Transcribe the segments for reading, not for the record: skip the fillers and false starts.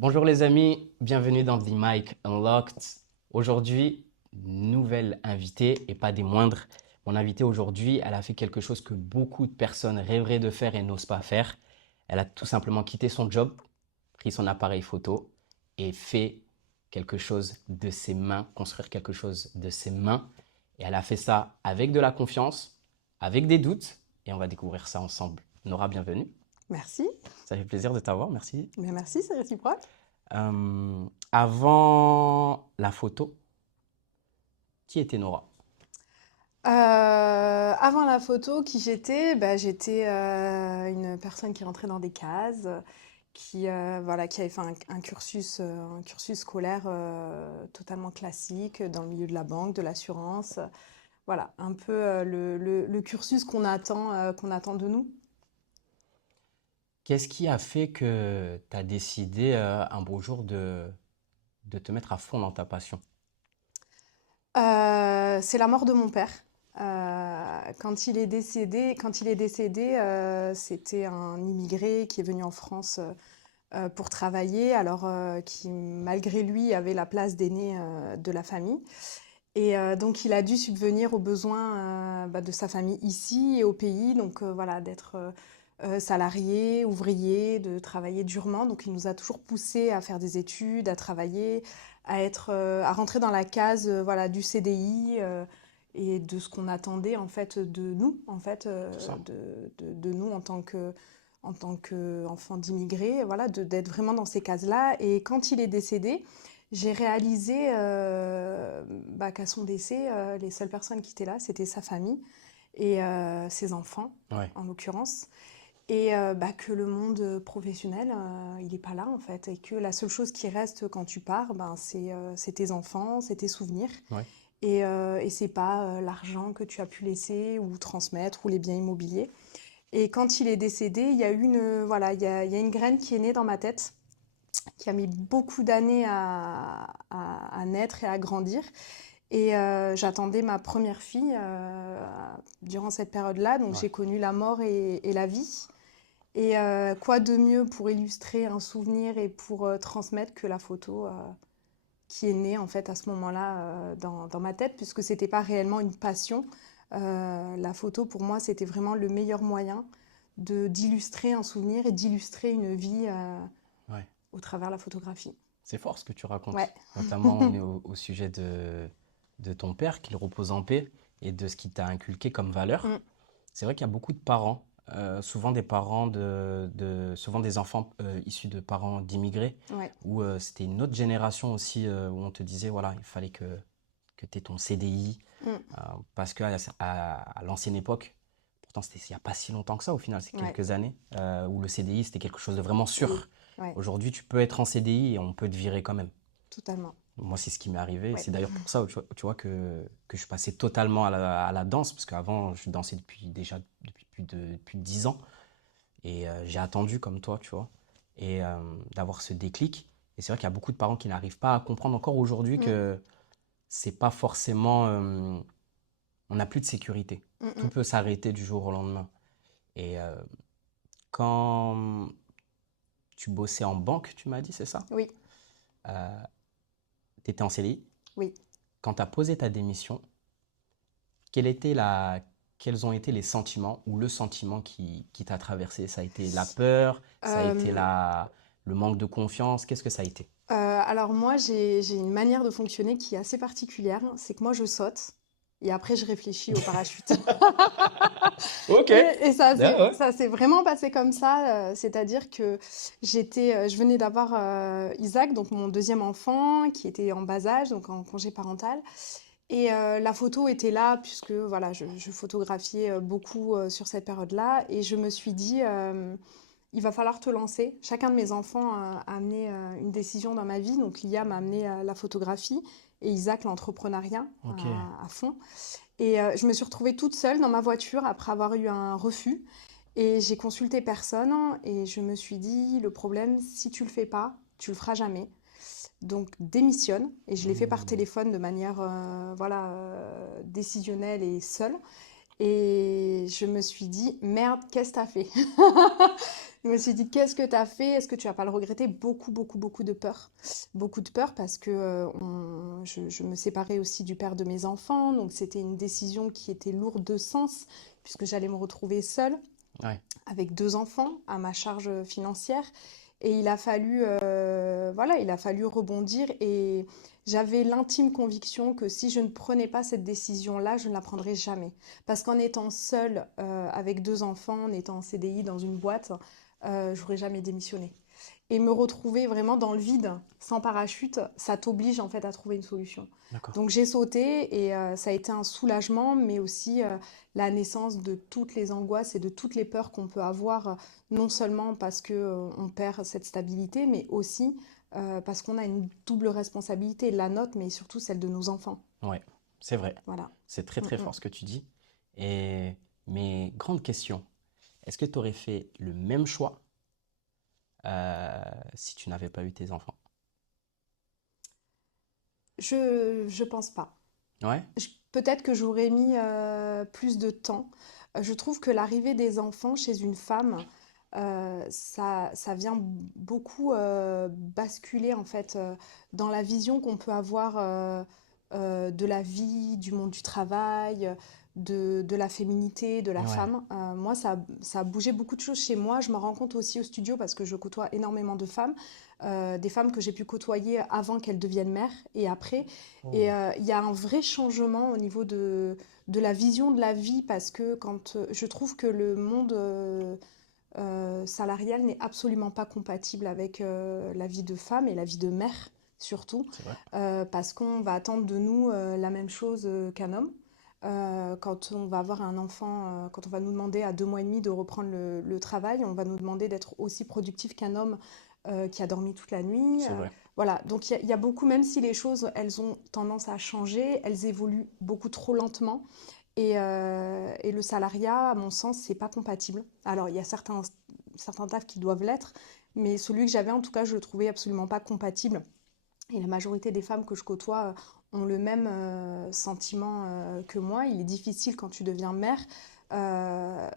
Bonjour les amis, bienvenue dans The Mic Unlocked. Aujourd'hui, nouvelle invitée et pas des moindres. Mon invitée aujourd'hui, elle a fait quelque chose que beaucoup de personnes rêveraient de faire et n'osent pas faire. Elle a tout simplement quitté son job, pris son appareil photo et fait quelque chose de ses mains, construire quelque chose de ses mains. Et elle a fait ça avec de la confiance, avec des doutes et on va découvrir ça ensemble. Nora, bienvenue. Merci. Ça fait plaisir de t'avoir, merci. Mais merci, c'est réciproque. Avant la photo, qui était Nora? Avant la photo, qui j'étais? Bah, j'étais une personne qui rentrait dans des cases, voilà, qui avait fait un cursus scolaire totalement classique dans le milieu de la banque, de l'assurance. Voilà, un peu le cursus qu'on attend de nous. Qu'est-ce qui a fait que tu as décidé un beau jour de te mettre à fond dans ta passion? C'est la mort de mon père. Quand il est décédé, c'était un immigré qui est venu en France pour travailler, alors qui, malgré lui, avait la place d'aîné de la famille. Et donc, il a dû subvenir aux besoins de sa famille ici et au pays. Donc, voilà, d'être salarié, ouvrier, de travailler durement. Donc, il nous a toujours poussé à faire des études, à travailler, à rentrer dans la case voilà, du CDI et de ce qu'on attendait en fait de nous, en fait, C'est ça. de nous en tant qu'enfant d'immigrés, voilà, d'être vraiment dans ces cases-là. Et quand il est décédé, j'ai réalisé qu'à son décès, les seules personnes qui étaient là, c'était sa famille et ses enfants, Ouais, en l'occurrence. Et que le monde professionnel, il n'est pas là en fait. Et que la seule chose qui reste quand tu pars, c'est tes enfants, c'est tes souvenirs. ouais. Et c'est pas l'argent que tu as pu laisser ou transmettre ou les biens immobiliers. Et quand il est décédé, il y a eu voilà, il y a une graine qui est née dans ma tête qui a mis beaucoup d'années à naître et à grandir. Et j'attendais ma première fille durant cette période-là, donc Ouais. j'ai connu la mort et la vie. Et quoi de mieux pour illustrer un souvenir et pour transmettre que la photo qui est née en fait à ce moment-là dans ma tête, puisque c'était pas réellement une passion. La photo pour moi c'était vraiment le meilleur moyen d'illustrer un souvenir et d'illustrer une vie Ouais. au travers de la photographie. C'est fort ce que tu Ouais. racontes. Notamment, on est au sujet de ton père, qu'il repose en paix, et de ce qu'il t'a inculqué comme valeur. Mm. C'est vrai qu'il y a beaucoup de parents, souvent des parents souvent des enfants issus de parents d'immigrés, Ouais. où c'était une autre génération aussi, où on te disait, voilà, il fallait que tu aies ton CDI, Mm. parce qu'à l'ancienne époque, pourtant c'était il n'y a pas si longtemps que ça au final, c'est Ouais. quelques années, où le CDI c'était quelque chose de vraiment Oui. sûr. Ouais. Aujourd'hui, tu peux être en CDI et on peut te virer quand même. Totalement. Moi, c'est ce qui m'est arrivé. Ouais. C'est d'ailleurs pour ça, tu vois, que je suis passé totalement à la danse, parce qu'avant, je dansais depuis plus de 10 ans. Et j'ai attendu comme toi, tu vois, et d'avoir ce déclic. Et c'est vrai qu'il y a beaucoup de parents qui n'arrivent pas à comprendre encore aujourd'hui Mm. que c'est pas forcément. On n'a plus de sécurité. Mm, Tout mm. peut s'arrêter du jour au lendemain. Et quand tu bossais en banque, tu m'as dit, c'est ça? Oui. Tu étais en CDI. Oui. Quand tu as posé ta démission, quelle était quels ont été les sentiments ou le sentiment qui t'a traversé? Ça a été la peur, ça a été Euh, le manque de confiance, qu'est-ce que ça a été? alors moi, j'ai une manière de fonctionner qui est assez particulière. C'est que moi, je saute et après, je réfléchis au parachute. Ok. Et Ah ouais. ça s'est vraiment passé comme ça. C'est-à-dire que je venais d'avoir Isaac, donc mon deuxième enfant, qui était en bas âge, donc en congé parental. Et la photo était là, puisque voilà, je photographiais beaucoup sur cette période-là. Et je me suis dit, il va falloir te lancer. Chacun de mes enfants a amené une décision dans ma vie. Donc Lia m'a amené la photographie et Isaac l'entrepreneuriat Ok. à fond. Et je me suis retrouvée toute seule dans ma voiture après avoir eu un refus. Et j'ai consulté personne et je me suis dit, le problème, si tu le fais pas, tu le feras jamais. Donc démissionne. Et je l'ai fait par Hmm. téléphone de manière voilà, décisionnelle et seule. Et je me suis dit, merde, qu'est-ce que t'as fait? Je me suis dit, qu'est-ce que t'as fait? Est-ce que tu vas pas le regretter? Beaucoup, beaucoup, beaucoup de peur. Beaucoup de peur parce que je me séparais aussi du père de mes enfants. Donc c'était une décision qui était lourde de sens puisque j'allais me retrouver seule Ouais, avec 2 enfants à ma charge financière et il a fallu, voilà, il a fallu rebondir et j'avais l'intime conviction que si je ne prenais pas cette décision-là, je ne la prendrais jamais. Parce qu'en étant seule, avec 2 enfants, en étant en CDI dans une boîte, j'aurais jamais démissionné. Et me retrouver vraiment dans le vide, sans parachute, ça t'oblige en fait à trouver une solution. d'accord. Donc j'ai sauté et ça a été un soulagement, mais aussi la naissance de toutes les angoisses et de toutes les peurs qu'on peut avoir, non seulement parce que on perd cette stabilité, mais aussi parce qu'on a une double responsabilité, la nôtre, mais surtout celle de nos enfants. Ouais, c'est vrai. Voilà. C'est très Mm, très mm. fort ce que tu dis. Et mais grande question, est-ce que tu aurais fait le même choix si tu n'avais pas eu tes enfants? Je pense pas. Ouais, Peut-être que j'aurais mis plus de temps. Je trouve que l'arrivée des enfants chez une femme, ça vient beaucoup basculer en fait dans la vision qu'on peut avoir de la vie, du monde du travail, de la féminité, de la ouais, femme. Moi, ça a bougé beaucoup de choses chez moi. Je me rends compte aussi au studio parce que je côtoie énormément de femmes, des femmes que j'ai pu côtoyer avant qu'elles deviennent mères et après. Et oh, il y a un vrai changement au niveau de la vision de la vie parce que quand je trouve que le monde salarial n'est absolument pas compatible avec la vie de femme et la vie de mère surtout, c'est vrai. parce qu'on va attendre de nous la même chose qu'un homme. Quand on va avoir un enfant, quand on va nous demander à 2 mois et demi de reprendre le travail, on va nous demander d'être aussi productif qu'un homme qui a dormi toute la nuit. C'est vrai. Voilà, donc il y a beaucoup, même si les choses, elles ont tendance à changer, elles évoluent beaucoup trop lentement. Et le salariat, à mon sens, c'est pas compatible. Alors, il y a certains tafs qui doivent l'être, mais celui que j'avais, en tout cas, je le trouvais absolument pas compatible. Et la majorité des femmes que je côtoie ont le même sentiment que moi. Il est difficile quand tu deviens mère euh,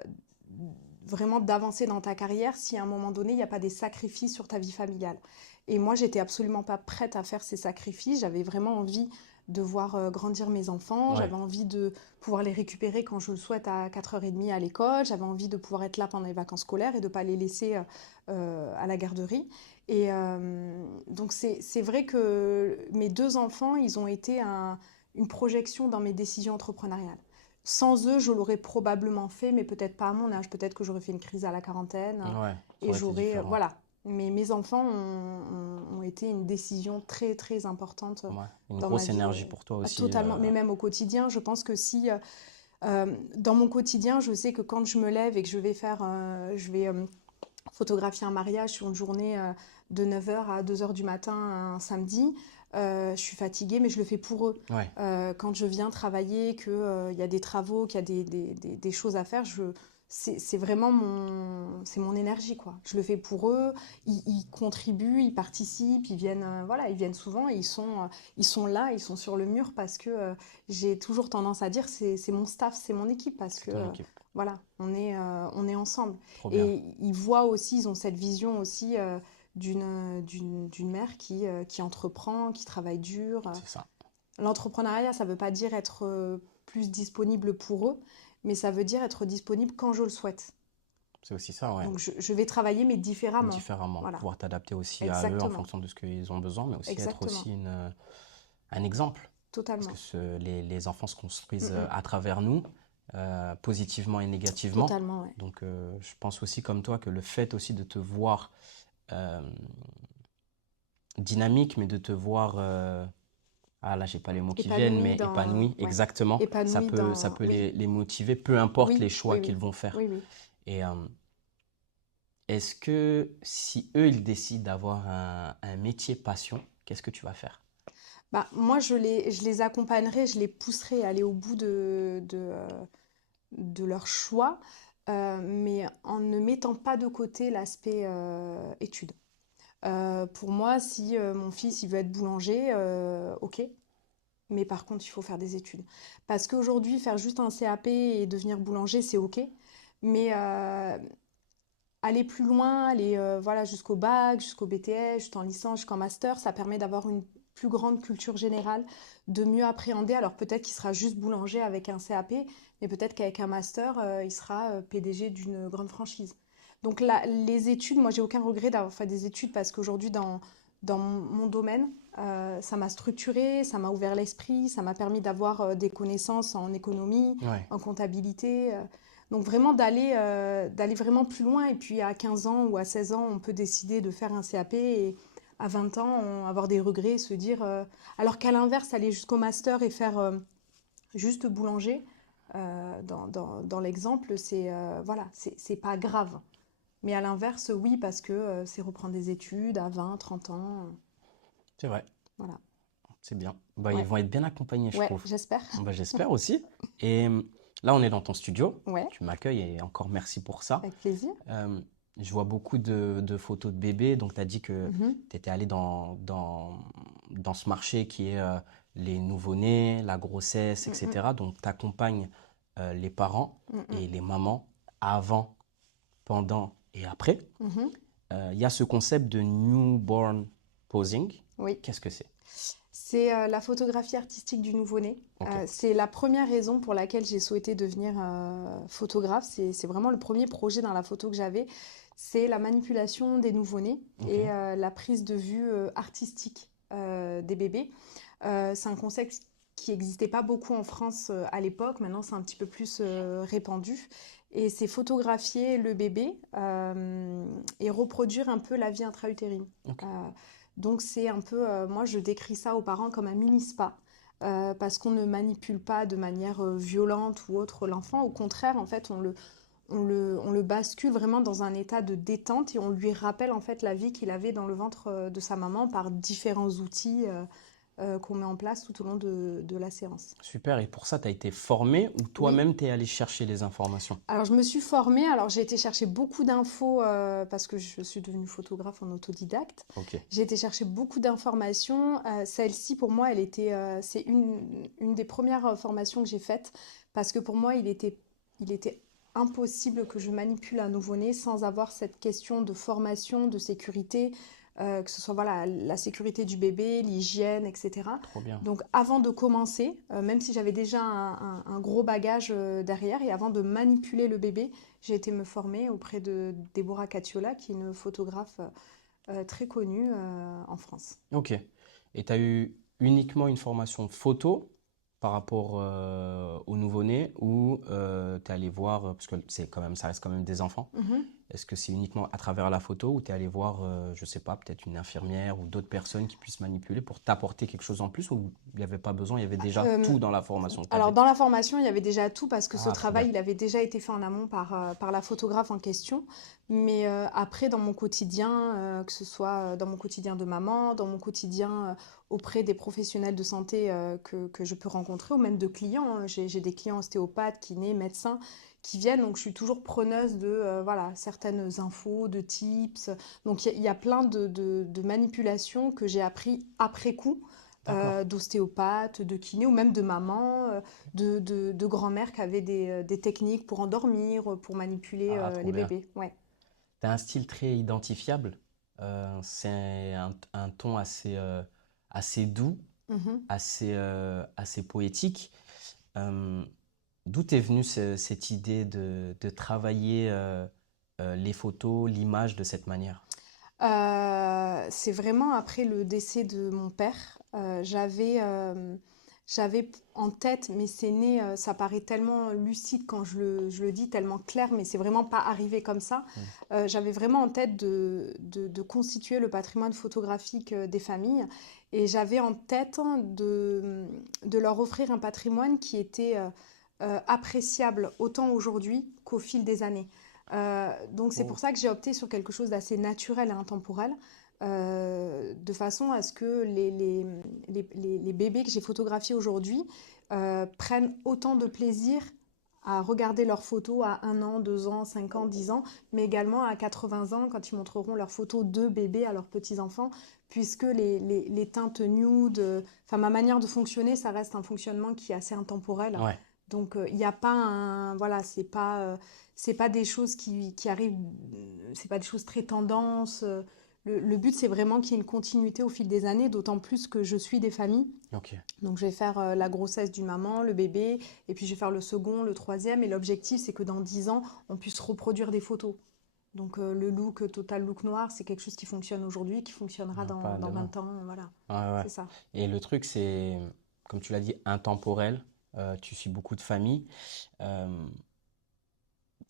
vraiment d'avancer dans ta carrière si à un moment donné, il n'y a pas des sacrifices sur ta vie familiale. Et moi, j'étais absolument pas prête à faire ces sacrifices. J'avais vraiment envie de voir grandir mes enfants. Ouais, J'avais envie de pouvoir les récupérer quand je le souhaite à 4h30 à l'école. J'avais envie de pouvoir être là pendant les vacances scolaires et de ne pas les laisser à la garderie. Et donc c'est vrai que mes 2 enfants, ils ont été une projection dans mes décisions entrepreneuriales. Sans eux, je l'aurais probablement fait, mais peut-être pas à mon âge. Peut-être que j'aurais fait une crise à la quarantaine ouais, ça et aurait été j'aurais... différent. voilà. Mais mes enfants ont été une décision très, très importante Ouais, une dans ma grosse vie. énergie pour toi aussi. Totalement. Mais même au quotidien, je pense que si... dans mon quotidien, je sais que quand je me lève et que je vais faire... je vais photographier un mariage sur une journée de 9h à 2h du matin un samedi. Je suis fatiguée, mais je le fais pour eux. Ouais, Quand je viens travailler, qu'il y a des travaux, qu'il y a des choses à faire, c'est vraiment c'est mon énergie, quoi. Je le fais pour eux, ils contribuent, ils participent, ils viennent, voilà, ils viennent souvent, et ils sont là, ils sont sur le mur parce que j'ai toujours tendance à dire c'est mon staff, c'est mon équipe parce c'est que ton équipe. voilà, on est ensemble. Trop bien. Et ils voient aussi, ils ont cette vision aussi d'une mère qui entreprend, qui travaille dur. C'est ça. L'entrepreneuriat, ça ne veut pas dire être plus disponible pour eux, mais ça veut dire être disponible quand je le souhaite. C'est aussi ça, ouais. Donc je vais travailler, mais différemment. Différemment. Voilà, Pouvoir t'adapter aussi à eux en exactement, fonction de ce qu'ils ont besoin, mais aussi être exactement, aussi un exemple. Parce que totalement. les enfants se Mm, construisent mm. à travers nous, positivement et négativement. Totalement, ouais. Donc, je pense aussi comme toi que le fait aussi de te voir euh, dynamique, mais de te voir, ah là, j'ai pas les mots qui viennent, Épanoui mais dans... épanoui, Ouais. exactement. Épanoui Ça dans... peut Oui, les motiver, peu importe les oui, choix oui, qu'ils oui, vont faire. oui, oui. Et est-ce que si eux, ils décident d'avoir un métier passion, qu'est-ce que tu vas faire? Bah, moi, je les accompagnerai, je les pousserai à aller au bout de leur choix, mais en ne mettant pas de côté l'aspect études. Pour moi, si mon fils il veut être boulanger, ok, mais par contre, il faut faire des études. Parce qu'aujourd'hui, faire juste un CAP et devenir boulanger, c'est OK. Mais aller plus loin, aller voilà, jusqu'au bac, jusqu'au BTS, jusqu'en licence, jusqu'en master, ça permet d'avoir une plus grande culture générale, de mieux appréhender. Alors peut-être qu'il sera juste boulanger avec un CAP, mais peut-être qu'avec un master, il sera PDG d'une grande franchise. Donc là, les études, moi j'ai aucun regret d'avoir fait des études parce qu'aujourd'hui dans mon domaine, ça m'a structuré, ça m'a ouvert l'esprit, ça m'a permis d'avoir des connaissances en économie, Ouais, en comptabilité. Donc vraiment d'aller vraiment plus loin. Et puis à 15 ans ou à 16 ans, on peut décider de faire un CAP et à 20 ans, avoir des regrets, se dire... alors qu'à l'inverse, aller jusqu'au master et faire juste boulanger, dans l'exemple, voilà, c'est pas grave. Mais à l'inverse, oui, parce que c'est reprendre des études à 20, 30 ans. c'est vrai, Voilà. c'est bien. Bah, ils Ouais, vont être bien accompagnés, je ouais, trouve. j'espère. Bah, j'espère aussi. Et là, on est dans ton studio. Ouais, Tu m'accueilles et encore merci pour ça. avec plaisir. Euh, je vois beaucoup de photos de bébés. Donc, tu as dit que Mhm, tu étais allé dans ce marché qui est les nouveau-nés, la grossesse, mm, mm, etc. Donc, tu accompagnes les parents mm, mm, et les mamans avant, pendant et après. mhm. Il y a ce concept de newborn posing. Oui. Qu'est-ce que c'est? C'est la photographie artistique du nouveau-né. Ok, C'est la première raison pour laquelle j'ai souhaité devenir photographe. C'est vraiment le premier projet dans la photo que j'avais. C'est la manipulation des nouveau-nés ok, et la prise de vue artistique des bébés. C'est un concept qui n'existait pas beaucoup en France à l'époque. Maintenant, c'est un petit peu plus répandu. Et c'est photographier le bébé et reproduire un peu la vie intra-utérine. ok. Euh, donc c'est un peu, moi je décris ça aux parents comme un mini spa, parce qu'on ne manipule pas de manière violente ou autre l'enfant. Au contraire, en fait, on le bascule vraiment dans un état de détente et on lui rappelle en fait la vie qu'il avait dans le ventre de sa maman par différents outils qu'on met en place tout au long de la séance. Super. Et pour ça, tu as été formé ou Oui, toi-même, tu es allé chercher les informations? alors je me suis formée, alors j'ai été chercher beaucoup d'infos parce que je suis devenue photographe en autodidacte. Ok, J'ai été chercher beaucoup d'informations. Celle-ci, pour moi, c'est une des premières formations que j'ai faites parce que pour moi, il était impossible que je manipule un nouveau-né sans avoir cette question de formation, de sécurité, que ce soit voilà, la sécurité du bébé, l'hygiène, etc. trop bien. Donc avant de commencer, même si j'avais déjà un gros bagage derrière, et avant de manipuler le bébé, j'ai été me former auprès de Deborah Catiola, qui est une photographe très connue en France. Ok. Et tu as eu uniquement une formation photo par rapport au nouveau-né ou tu es allé voir, parce que ça reste quand même des enfants. Mhm. Est-ce que c'est uniquement à travers la photo ou tu es allé voir, je sais pas, peut-être une infirmière ou d'autres personnes qui puissent manipuler pour t'apporter quelque chose en plus ou il n'y avait pas besoin, il y avait déjà Euh, tout dans la formation que tu alors avais? dans la formation, il y avait déjà tout parce que ce Ah, trop bien. travail, il avait déjà été fait en amont par la photographe en question. Mais après, dans mon quotidien, que ce soit dans mon quotidien de maman, dans mon quotidien auprès des professionnels de santé que je peux rencontrer, ou même de clients, hein. J'ai des clients ostéopathes, kinés, médecins qui viennent, donc je suis toujours preneuse de voilà, certaines infos, de tips. Donc il y a plein de manipulations que j'ai appris après coup D'accord. d'ostéopathes, de kinés ou même de mamans, de grand-mères qui avaient des techniques pour endormir, pour manipuler Ah, trop les bien. bébés. Ouais. Tu as un style très identifiable. C'est un ton assez doux, Mhm. assez poétique. Euh, D'où est venue cette idée de travailler les photos, l'image de cette manière? C'est vraiment après le décès de mon père. J'avais en tête, mais c'est né, ça paraît tellement lucide quand je le dis, tellement clair, mais c'est vraiment pas arrivé comme ça. Hmm. J'avais vraiment en tête de constituer le patrimoine photographique des familles et j'avais en tête de leur offrir un patrimoine qui était appréciable autant aujourd'hui qu'au fil des années. Donc c'est Oh, pour ça que j'ai opté sur quelque chose d'assez naturel et intemporel, de façon à ce que les bébés que j'ai photographiés aujourd'hui prennent autant de plaisir à regarder leurs photos à 1 an, 2 ans, 5 ans, 10 ans, mais également à 80 ans quand ils montreront leurs photos de bébés à leurs petits-enfants, puisque les teintes nude, enfin ma manière de fonctionner, ça reste un fonctionnement qui est assez intemporel. Ouais, Donc il n'y a pas un, voilà, c'est pas des choses qui arrivent, c'est pas des choses très tendances. Le but, c'est vraiment qu'il y ait une continuité au fil des années, d'autant plus que je suis des familles. ok. Donc, je vais faire la grossesse d'une maman, le bébé, et puis je vais faire le second, le troisième. Et l'objectif, c'est que dans 10 ans, on puisse reproduire des photos. Donc, le look, total look noir, c'est quelque chose qui fonctionne aujourd'hui, qui fonctionnera Pas dans demain. 20 ans. Voilà, Ouais, ouais. c'est ça. Et le truc, c'est, comme tu l'as dit, intemporel. Tu suis beaucoup de familles. Euh,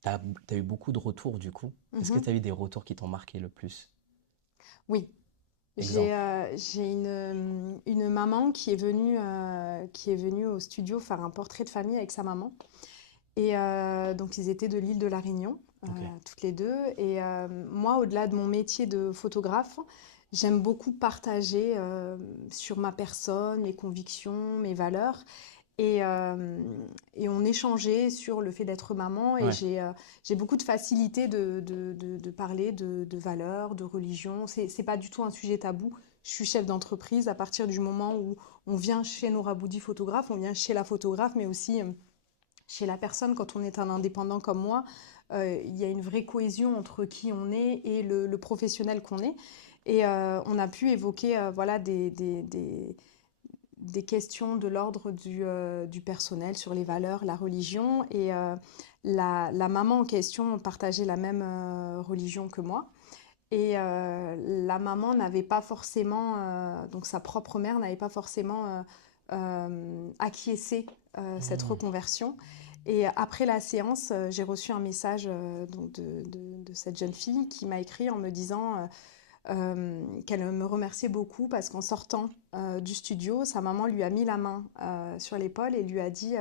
t'as eu beaucoup de retours du coup. Est-ce que tu as Mhm. eu des retours qui t'ont marqué le plus? Oui, Exemple. j'ai une maman qui est venue au studio faire un portrait de famille avec sa maman. Et donc, ils étaient de l'île de la Réunion, Ok. toutes les deux. Et moi, au-delà de mon métier de photographe, j'aime beaucoup partager sur ma personne, mes convictions, mes valeurs. Et, et on échangeait sur le fait d'être maman. Et Ouais. j'ai beaucoup de facilité de parler de valeurs, de religion. C'est pas du tout un sujet tabou. Je suis chef d'entreprise. À partir du moment où on vient chez Nora Boudi photographe, on vient chez la photographe, mais aussi chez la personne, quand on est un indépendant comme moi, il y a une vraie cohésion entre qui on est et le professionnel qu'on est. Et on a pu évoquer voilà, des questions de l'ordre du personnel sur les valeurs, la religion. Et la maman en question partageait la même religion que moi. Et la maman n'avait pas forcément, donc sa propre mère n'avait pas forcément acquiescé cette Hmm. reconversion. Et après la séance, j'ai reçu un message donc de cette jeune fille qui m'a écrit en me disant qu'elle me remerciait beaucoup parce qu'en sortant du studio, sa maman lui a mis la main sur l'épaule et lui a dit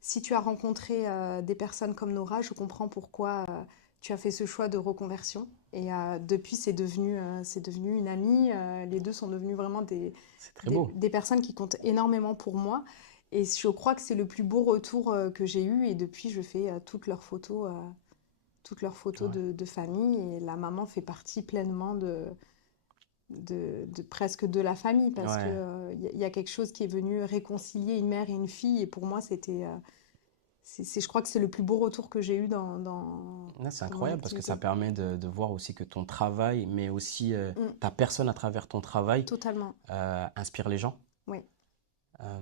si tu as rencontré des personnes comme Nora, je comprends pourquoi tu as fait ce choix de reconversion. Et depuis, c'est devenu une amie. Les deux sont devenus vraiment C'est très beau. des personnes qui comptent énormément pour moi. Et je crois que c'est le plus beau retour que j'ai eu. Et depuis, je fais toutes leurs photos Ouais. de famille. Et la maman fait partie pleinement de presque de la famille parce que Ouais. y a quelque chose qui est venu réconcilier une mère et une fille. Et pour moi, je crois que c'est le plus beau retour que j'ai eu Ouais, c'est dans mon incroyable parce que ça activité. permet de voir aussi que ton travail, mais aussi Mm, ta personne à travers ton travail, totalement, inspire les gens. oui. Euh,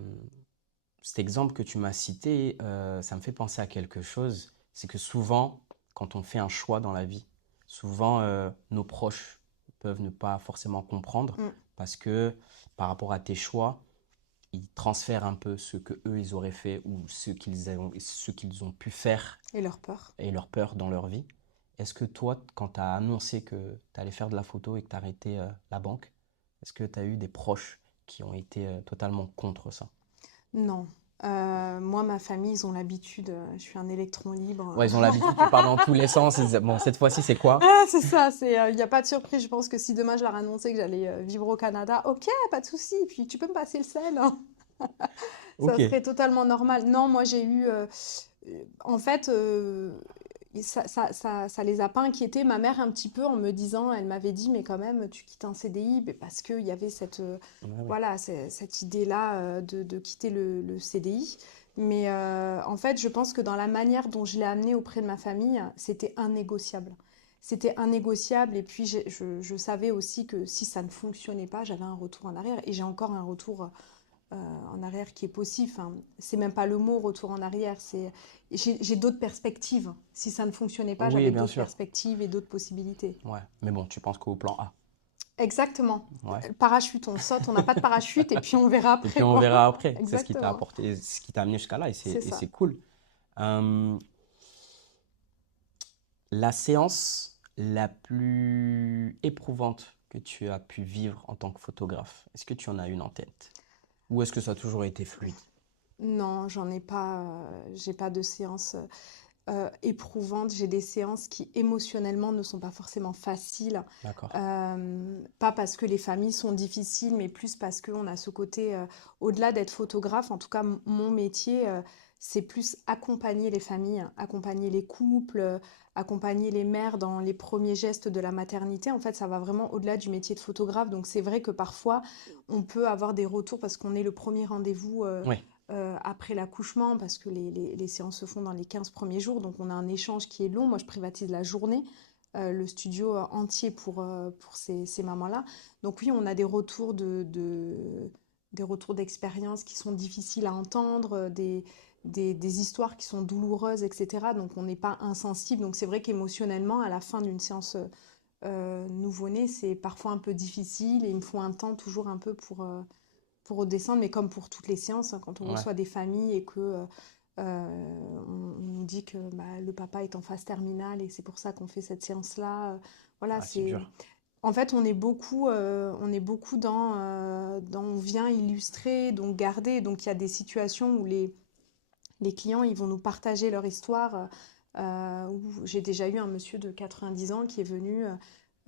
Cet exemple que tu m'as cité, ça me fait penser à quelque chose. C'est que souvent, quand on fait un choix dans la vie, souvent nos proches peuvent ne pas forcément comprendre Mm. parce que par rapport à tes choix, ils transfèrent un peu ce que eux ils auraient fait ou ce qu'ils ont pu faire Et leur peur. et leur peur dans leur vie. Est-ce que toi, quand tu as annoncé que tu allais faire de la photo et que tu as arrêté la banque, est-ce que tu as eu des proches qui ont été totalement contre ça? Non. Moi, ma famille, ils ont l'habitude. Je suis un électron libre. Ouais, ils ont l'habitude, tu pars dans tous les sens. Bon, cette fois-ci, c'est quoi? Ah, c'est ça. Il n'y a pas de surprise. Je pense que si demain je leur annonçais que j'allais vivre au Canada, ok, pas de souci. Puis tu peux me passer le sel, hein. Ok. Ça serait totalement normal. Non, moi, j'ai eu. En fait, ça les a pas inquiétés. Ma mère, un petit peu, en me disant, elle m'avait dit, mais quand même, tu quittes un CDI, mais parce qu'il y avait Ouais, ouais. voilà, cette idée-là de quitter le CDI. Mais en fait, je pense que dans la manière dont je l'ai amené auprès de ma famille, c'était innégociable. C'était innégociable. Et puis, je savais aussi que si ça ne fonctionnait pas, j'avais un retour en arrière. Et j'ai encore un retour en arrière qui est possible. Enfin, c'est même pas le mot retour en arrière. J'ai d'autres perspectives. Si ça ne fonctionnait pas, Oui, j'avais bien d'autres sûr. perspectives et d'autres possibilités. Ouais. Mais bon, tu penses qu'au plan A. Exactement. Ouais. Le parachute, on saute, on n'a pas de parachute et puis on verra Et puis après on quoi. verra après. C'est ce qui t'a Exactement. apporté, ce qui t'a amené jusqu'à là C'est et ça. c'est cool. Euh, la séance la plus éprouvante que tu as pu vivre en tant que photographe, est-ce que tu en as une en tête? Ou est-ce que ça a toujours été fluide? Non, j'en ai pas. J'ai pas de séances éprouvantes. J'ai des séances qui émotionnellement ne sont pas forcément faciles. D'accord. Pas parce que les familles sont difficiles, mais plus parce qu'on a ce côté, au-delà d'être photographe, en tout cas mon métier, c'est plus accompagner les familles, accompagner les couples, accompagner les mères dans les premiers gestes de la maternité. En fait, ça va vraiment au-delà du métier de photographe. Donc, c'est vrai que parfois, on peut avoir des retours parce qu'on est le premier rendez-vous Oui, après l'accouchement, parce que les séances se font dans les 15 premiers jours. Donc, on a un échange qui est long. Moi, je privatise la journée, le studio entier pour ces mamans-là. Donc, oui, on a des retours des retours d'expérience qui sont difficiles à entendre, des histoires qui sont douloureuses, etc. Donc on n'est pas insensible. Donc c'est vrai qu'émotionnellement, à la fin d'une séance nouveau-né, c'est parfois un peu difficile et il me faut un temps toujours un peu pour redescendre. Mais comme pour toutes les séances, hein, quand on ouais. reçoit des familles et que on nous dit que bah, le papa est en phase terminale et c'est pour ça qu'on fait cette séance-là. Voilà, Ah, c'est c'est dur. en fait, on est beaucoup dans on vient illustrer, donc garder. Donc il y a des situations où les clients, ils vont nous partager leur histoire. Où j'ai déjà eu un monsieur de 90 ans qui est venu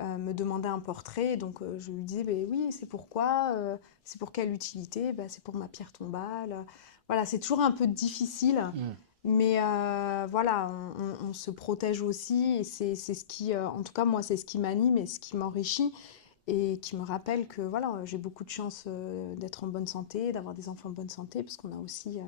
me demander un portrait. Donc je lui dis, ben oui, c'est pourquoi, c'est pour quelle utilité? Ben, c'est pour ma pierre tombale. Voilà, c'est toujours un peu difficile. Mm. Mais voilà, on se protège aussi et c'est ce qui, en tout cas moi, c'est ce qui m'anime et ce qui m'enrichit et qui me rappelle que voilà, j'ai beaucoup de chance d'être en bonne santé, d'avoir des enfants en bonne santé, parce qu'on a aussi,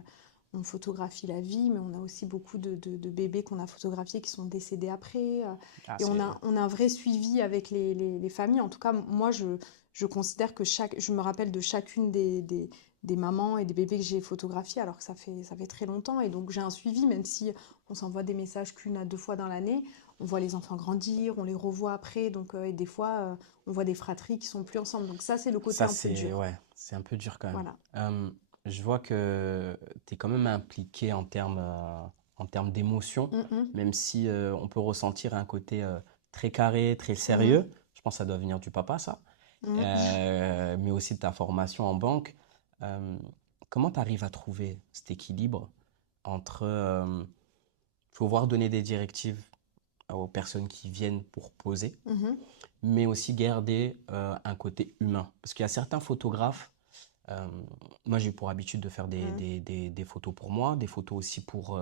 on photographie la vie, mais on a aussi beaucoup de bébés qu'on a photographiés qui sont décédés après. Ah, Et c'est... on a un vrai suivi avec les familles. En tout cas, moi, je considère que je me rappelle de chacune des mamans et des bébés que j'ai photographiés, alors que ça fait très longtemps. Et donc, j'ai un suivi, même si on s'envoie des messages qu'une à deux fois dans l'année. On voit les enfants grandir, on les revoit après. Donc, et des fois, on voit des fratries qui sont plus ensemble. Donc, ça, c'est le côté Ça, un peu c'est... dur. Ouais, c'est un peu dur quand même. Voilà. Je vois que tu es quand même impliqué en termes d'émotion, Mm, mm, même si on peut ressentir un côté très carré, très mm, sérieux. Je pense que ça doit venir du papa, ça. mm. Mais aussi de ta formation en banque. Euh, Comment tu arrives à trouver cet équilibre entre pouvoir donner des directives aux personnes qui viennent pour poser, Mhm, mais aussi garder un côté humain? Parce qu'il y a certains photographes, euh, moi j'ai pour habitude de faire mm, des photos pour moi, des photos aussi pour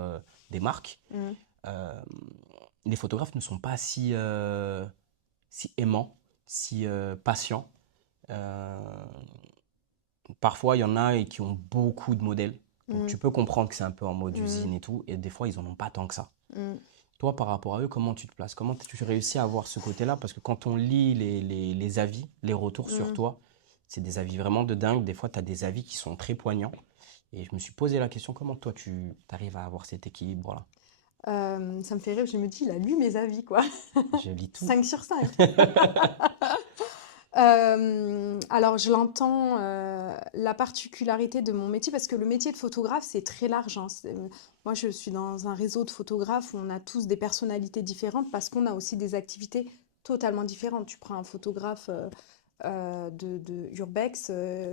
des marques. mm, Euh, les photographes ne sont pas si aimants, si patients. Euh, Parfois, il y en a qui ont beaucoup de modèles. Donc, mm, tu peux comprendre que c'est un peu en mode mm, usine et tout. Et des fois, ils en ont pas tant que ça. mm. Toi, par rapport à eux, comment tu te places? Comment tu réussis à avoir ce côté-là? Parce que quand on lit les avis, les retours sur Mm. toi, c'est des avis vraiment de dingue. Des fois, tu as des avis qui sont très poignants. Et je me suis posé la question, comment toi, tu arrives à avoir cet équilibre-là? Ça me fait rire, je me dis, il a lu mes avis, quoi. Je lis tout. 5 sur 5. Alors, je l'entends, la particularité de mon métier, parce que le métier de photographe, c'est très large, hein. Moi, je suis dans un réseau de photographes où on a tous des personnalités différentes parce qu'on a aussi des activités totalement différentes. Tu prends un photographe de Urbex,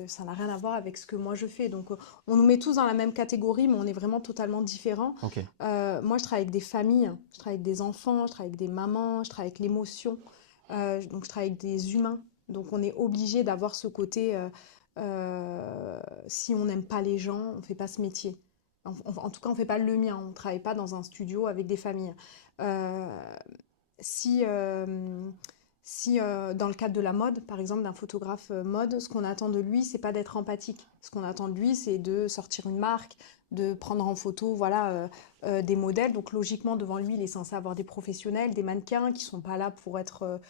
ça n'a rien à voir avec ce que moi je fais. Donc, on nous met tous dans la même catégorie, mais on est vraiment totalement différents. Ok. Moi, je travaille avec des familles, je travaille avec des enfants, je travaille avec des mamans, je travaille avec l'émotion. Donc, je travaille avec des humains. Donc, on est obligé d'avoir ce côté, si on n'aime pas les gens, on ne fait pas ce métier. En tout cas, on ne fait pas le mien. On ne travaille pas dans un studio avec des familles. Euh, si, si dans le cadre de la mode, par exemple, d'un photographe mode, ce qu'on attend de lui, c'est pas d'être empathique. Ce qu'on attend de lui, c'est de sortir une marque, de prendre en photo, voilà, des modèles. Donc logiquement, devant lui, il est censé avoir des professionnels, des mannequins qui sont pas là pour être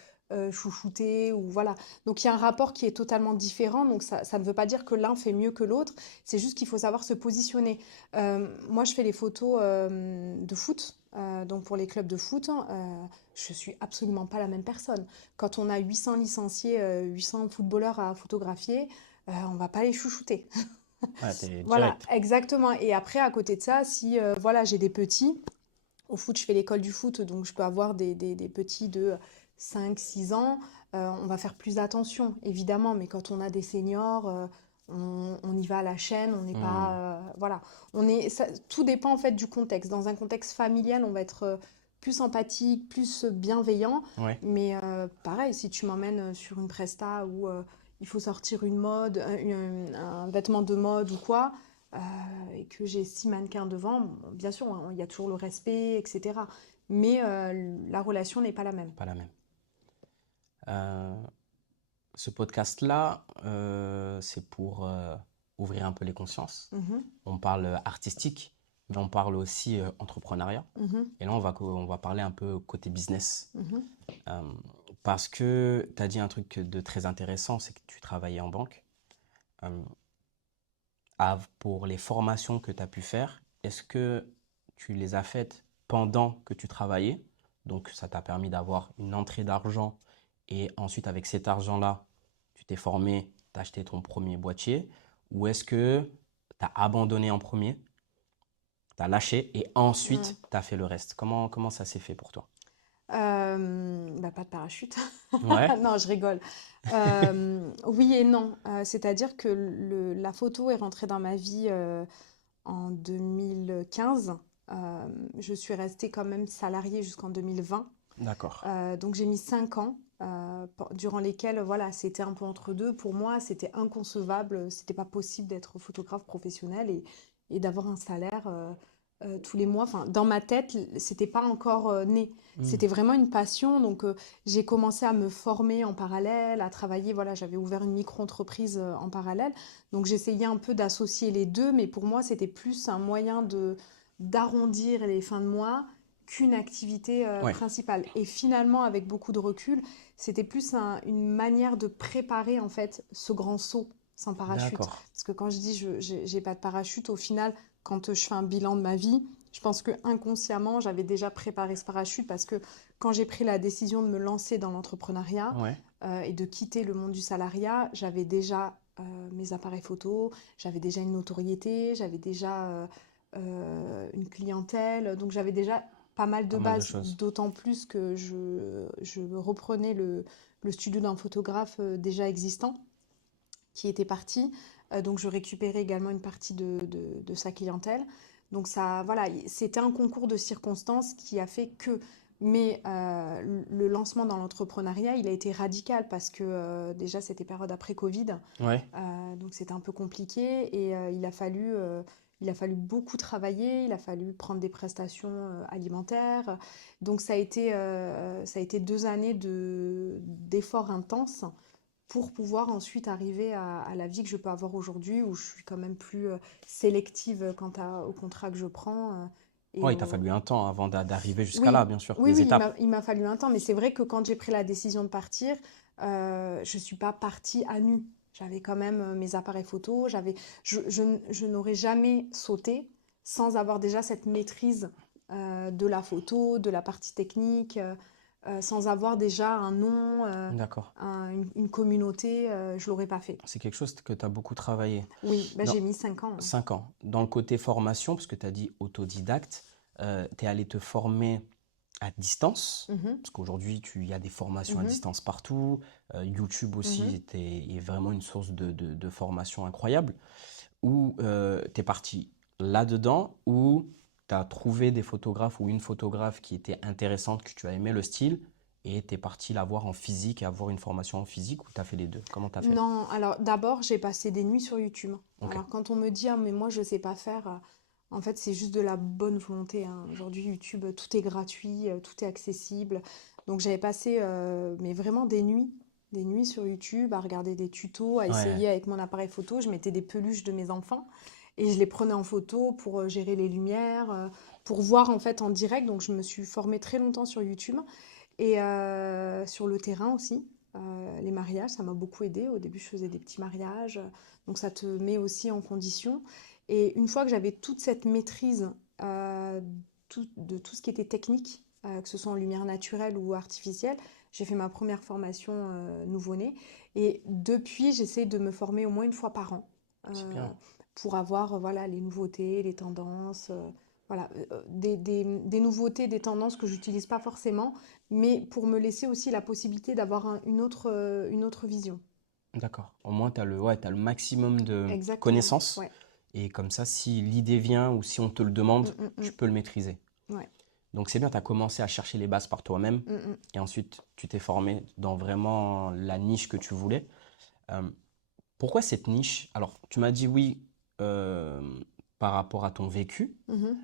chouchoutés ou voilà. Donc il y a un rapport qui est totalement différent. Donc ça ne veut pas dire que l'un fait mieux que l'autre. C'est juste qu'il faut savoir se positionner. Moi, je fais les photos de foot. Donc pour les clubs de foot, je suis absolument pas la même personne. Quand on a 800 licenciés, 800 footballeurs à photographier, on va pas les chouchouter. Ouais, t'es Voilà, direct. exactement. Et après, à côté de ça, si voilà, j'ai des petits, au foot, je fais l'école du foot, donc je peux avoir des petits de 5 6 ans. On va faire plus attention, évidemment, mais quand on a des seniors, on y va à la chaîne, on n'est Hmm. pas... voilà, tout dépend en fait du contexte. Dans un contexte familial, on va être plus empathique, plus bienveillant, Ouais. mais pareil, si tu m'emmènes sur une presta où il faut sortir une mode, un vêtement de mode ou quoi, et que j'ai 6 mannequins devant, bon, bien sûr, hein, il y a toujours le respect, etc. Mais la relation n'est pas la même. Pas la même. Euh, Ce podcast-là, c'est pour ouvrir un peu les consciences. Mhm, On parle artistique, mais on parle aussi entrepreneuriat. mhm, Et là, on va parler un peu côté business. mhm, Euh, Parce que tu as dit un truc de très intéressant, c'est que tu travaillais en banque. Euh, pour les formations que tu as pu faire, est-ce que tu les as faites pendant que tu travaillais? Donc, ça t'a permis d'avoir une entrée d'argent et ensuite, avec cet argent-là, tu t'es formé, tu as acheté ton premier boîtier? Ou est-ce que tu as abandonné en premier, tu as lâché et mhm. ensuite tu as fait le reste? Comment ça s'est fait pour toi? Bah, pas de parachute. Ouais, Non, je rigole. Oui et non. C'est-à-dire que la photo est rentrée dans ma vie en 2015. Je suis restée quand même salariée jusqu'en 2020. d'accord. Donc j'ai mis 5 ans durant lesquels voilà, c'était un peu entre deux. Pour moi, c'était inconcevable, c'était pas possible d'être photographe professionnel et d'avoir un salaire tous les mois. Enfin, dans ma tête, c'était pas encore né. Hmm, C'était vraiment une passion. Donc j'ai commencé à me former en parallèle, à travailler. Voilà, j'avais ouvert une micro-entreprise en parallèle. Donc j'essayais un peu d'associer les deux, mais pour moi, c'était plus un moyen de d'arrondir les fins de mois qu'une activité ouais, principale. Et finalement, avec beaucoup de recul, c'était plus une manière de préparer en fait ce grand saut sans parachute. d'accord. Parce que quand je dis j'ai pas de parachute, au final, quand je fais un bilan de ma vie, je pense que inconsciemment, j'avais déjà préparé ce parachute parce que quand j'ai pris la décision de me lancer dans l'entrepreneuriat Ouais, et de quitter le monde du salariat, j'avais déjà mes appareils photo, j'avais déjà une notoriété, j'avais déjà une clientèle, donc j'avais déjà pas mal de pas mal de bases, choses. d'autant plus que je reprenais le studio d'un photographe déjà existant qui était parti. Donc je récupérais également une partie de sa clientèle. Donc ça, voilà, c'était un concours de circonstances qui a fait que. Mais le lancement dans l'entrepreneuriat, il a été radical parce que déjà c'était période après Covid, Ouais, donc c'était un peu compliqué et il a fallu beaucoup travailler, il a fallu prendre des prestations alimentaires. Donc ça a été 2 années d'efforts intenses pour pouvoir ensuite arriver à la vie que je peux avoir aujourd'hui, où je suis quand même plus sélective quant au contrat que je prends. Et ouais, il t'a au... fallu un temps avant d'arriver jusqu'à là, Oui, bien sûr, oui, des oui, étapes. il m'a fallu un temps, mais c'est vrai que quand j'ai pris la décision de partir, je suis pas partie à nu. J'avais quand même mes appareils photo, je n'aurais jamais sauté sans avoir déjà cette maîtrise de la photo, de la partie technique, sans avoir déjà un nom, D'accord. une communauté, je l'aurais pas fait. C'est quelque chose que tu as beaucoup travaillé. Oui, bah, Dans j'ai mis 5 ans, hein. 5 ans. Dans le côté formation, parce que tu as dit autodidacte, tu es allé te former à distance, Mhm, parce qu'aujourd'hui, il y a des formations à mhm, distance partout. YouTube aussi mhm. est vraiment une source de formation incroyable. Ou tu es parti là-dedans, ou tu as trouvé des photographes ou une photographe qui était intéressante, que tu as aimé le style, et tu es parti la voir en physique, avoir une formation en physique, ou tu as fait les deux? Comment tu as fait? Non, alors d'abord, j'ai passé des nuits sur YouTube. Ok. Alors quand on me dit, ah, mais moi je sais pas faire, en fait c'est juste de la bonne volonté, hein. Aujourd'hui, YouTube, tout est gratuit, tout est accessible. Donc j'avais passé, mais vraiment des nuits sur YouTube à regarder des tutos, à Ouais, essayer avec mon appareil photo. Je mettais des peluches de mes enfants et je les prenais en photo pour gérer les lumières, pour voir en fait en direct. Donc je me suis formée très longtemps sur YouTube. Et sur le terrain aussi, les mariages, ça m'a beaucoup aidé. Au début, je faisais des petits mariages, donc ça te met aussi en condition. Et une fois que j'avais toute cette maîtrise euh, de tout ce qui était technique, que ce soit en lumière naturelle ou artificielle, j'ai fait ma première formation nouveau-né. Et depuis, j'essaie de me former au moins une fois par an c'est euh, bien. pour avoir voilà, les nouveautés, les tendances. Voilà, des nouveautés, des tendances que j'utilise pas forcément, mais pour me laisser aussi la possibilité d'avoir une autre vision. D'accord. Au moins, tu as ouais, t'as le maximum de Exactement, connaissances. ouais. Et comme ça, si l'idée vient ou si on te le demande, Mm, mm, tu mm. peux le maîtriser. Ouais. Donc c'est bien, tu as commencé à chercher les bases par toi-même. Mm, mm. Et ensuite, tu t'es formé dans vraiment la niche que tu voulais. Euh, Pourquoi cette niche? Alors, tu m'as dit oui, euh, par rapport à ton vécu, Mhm.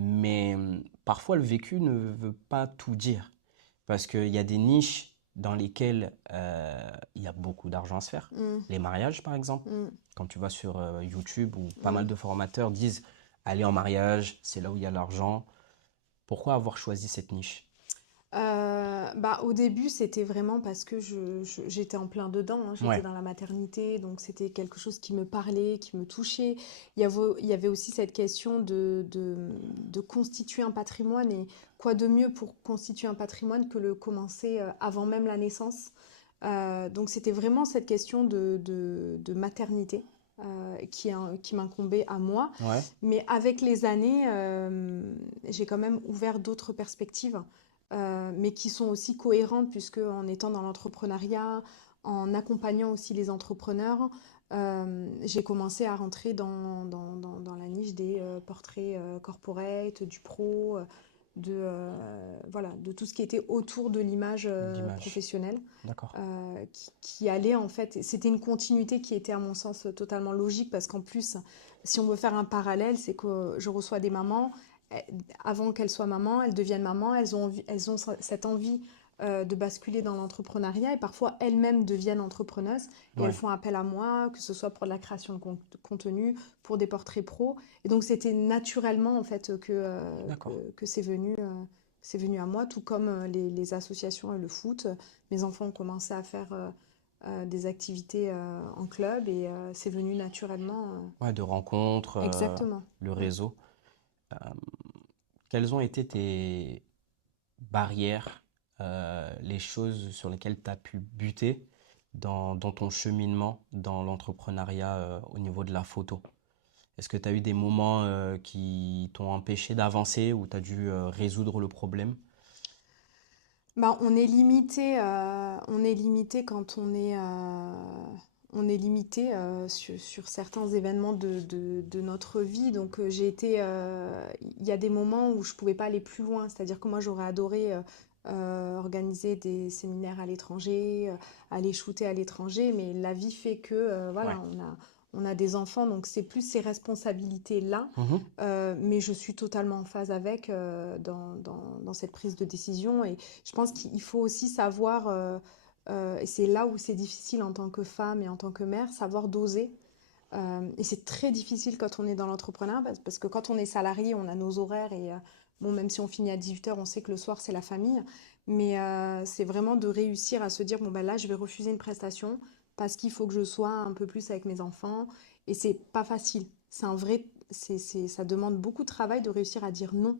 mais parfois le vécu ne veut pas tout dire. Parce qu'il y a des niches dans lesquelles il y a beaucoup d'argent à se faire. Mm, Les mariages, par exemple. mm, Quand tu vas sur YouTube, où pas mal mm. de formateurs disent, allez en mariage, c'est là où il y a l'argent. Pourquoi avoir choisi cette niche? Bah, au début, c'était vraiment parce que j'étais en plein dedans, hein. J'étais Ouais, dans la maternité, donc c'était quelque chose qui me parlait, qui me touchait. Il y avait aussi cette question de constituer un patrimoine, et quoi de mieux pour constituer un patrimoine que le commencer avant même la naissance. Donc c'était vraiment cette question de maternité qui m'incombait à moi. ouais, Mais avec les années, j'ai quand même ouvert d'autres perspectives, mais qui sont aussi cohérentes, puisque en étant dans l'entrepreneuriat, en accompagnant aussi les entrepreneurs, j'ai commencé à rentrer dans la niche des portraits corporate, du pro, voilà, de tout ce qui était autour de l'image l'image. professionnelle, D'accord. qui allait en fait, c'était une continuité qui était à mon sens totalement logique, parce qu'en plus, si on veut faire un parallèle, c'est que je reçois des mamans, eh, avant qu'elles soient mamans, elles deviennent mamans, elles ont cette envie de basculer dans l'entrepreneuriat, et parfois elles-mêmes deviennent entrepreneuses, et elles Ouais, font appel à moi, que ce soit pour de la création de contenu, pour des portraits pro. Et donc c'était naturellement en fait d'accord. que c'est venu à moi, tout comme les associations et le foot. Mes enfants ont commencé à faire des activités en club, et c'est venu naturellement. Ouais, de rencontres, Exactement. le Ouais. réseau. Euh, Quelles ont été tes barrières, les choses sur lesquelles tu as pu buter dans ton cheminement dans l'entrepreneuriat au niveau de la photo? Est-ce que tu as eu des moments qui t'ont empêché d'avancer ou tu as dû résoudre le problème? Bah, on est limité quand on est limité sur certains événements de notre vie. Donc il y a des moments où je pouvais pas aller plus loin. C'est-à-dire que moi j'aurais adoré organiser des séminaires à l'étranger, aller shooter à l'étranger, mais la vie fait que Ouais. voilà, on a des enfants, donc c'est plus ces responsabilités-là. Mhm. Mais je suis totalement en phase avec dans cette prise de décision. Et je pense qu'il faut aussi savoir, et c'est là où c'est difficile en tant que femme et en tant que mère, savoir doser. Et c'est très difficile quand on est dans l'entrepreneuriat, parce que quand on est salarié, on a nos horaires, et bon, même si on finit à 18 h, on sait que le soir, c'est la famille. Mais c'est vraiment de réussir à se dire, bon, ben là, je vais refuser une prestation parce qu'il faut que je sois un peu plus avec mes enfants. Et c'est pas facile. C'est un vrai, ça demande beaucoup de travail de réussir à dire non.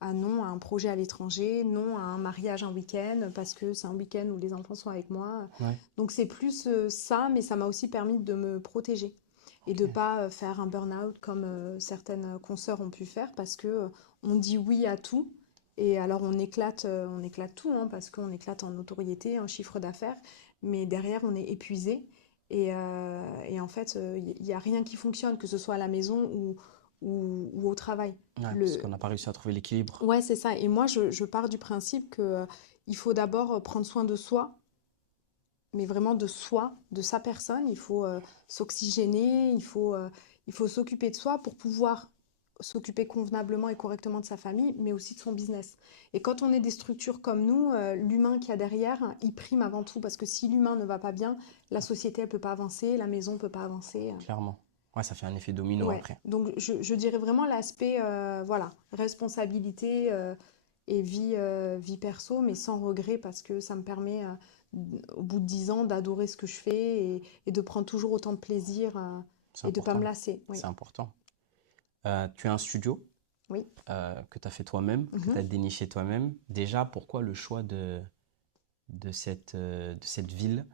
À non à un projet à l'étranger, non à un mariage un week-end, parce que c'est un week-end où les enfants sont avec moi. Ouais. Donc c'est plus ça, mais ça m'a aussi permis de me protéger et de Ok. pas faire un burn-out comme certaines consoeurs ont pu faire, parce que on dit oui à tout, et alors on éclate tout, hein, parce qu'on éclate en notoriété, en chiffre d'affaires, mais derrière on est épuisé, et en fait il n'y a rien qui fonctionne, que ce soit à la maison ou au travail. Ouais, parce qu'on n'a pas réussi à trouver l'équilibre. Ouais, c'est ça. Et moi je pars du principe que il faut d'abord prendre soin de soi, mais vraiment de soi, de sa personne. Il faut s'oxygéner, il faut s'occuper de soi pour pouvoir s'occuper convenablement et correctement de sa famille, mais aussi de son business. Et quand on est des structures comme nous, l'humain qu'il y a derrière, il prime avant tout, parce que si l'humain ne va pas bien, la société, elle peut pas avancer, la maison peut pas avancer. Clairement. Ouais, ça fait un effet domino Ouais, après. donc je dirais vraiment l'aspect, voilà, responsabilité et vie perso, mais sans regret, parce que ça me permet, au bout de 10 ans, d'adorer ce que je fais, et de prendre toujours autant de plaisir C'est et de pas me important. lasser. Oui, C'est important. Tu as un studio oui. que tu as fait toi-même, que tu Mhm. as déniché toi-même. Déjà, pourquoi le choix de cette ville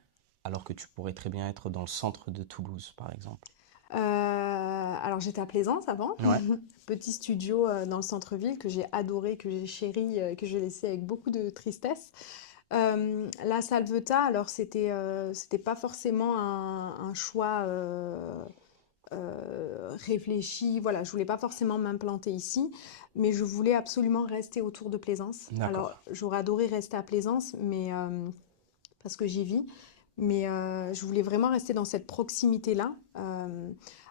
alors que tu pourrais très bien être dans le centre de Toulouse, par exemple? Alors j'étais à Plaisance avant, Ouais, petit studio dans le centre-ville que j'ai adoré, que j'ai chéri, que j'ai laissé avec beaucoup de tristesse. La Salvetat, alors c'était pas forcément un choix réfléchi. Voilà, je voulais pas forcément m'implanter ici, mais je voulais absolument rester autour de Plaisance. d'accord. Alors j'aurais adoré rester à Plaisance, mais parce que j'y vis, mais je voulais vraiment rester dans cette proximité-là.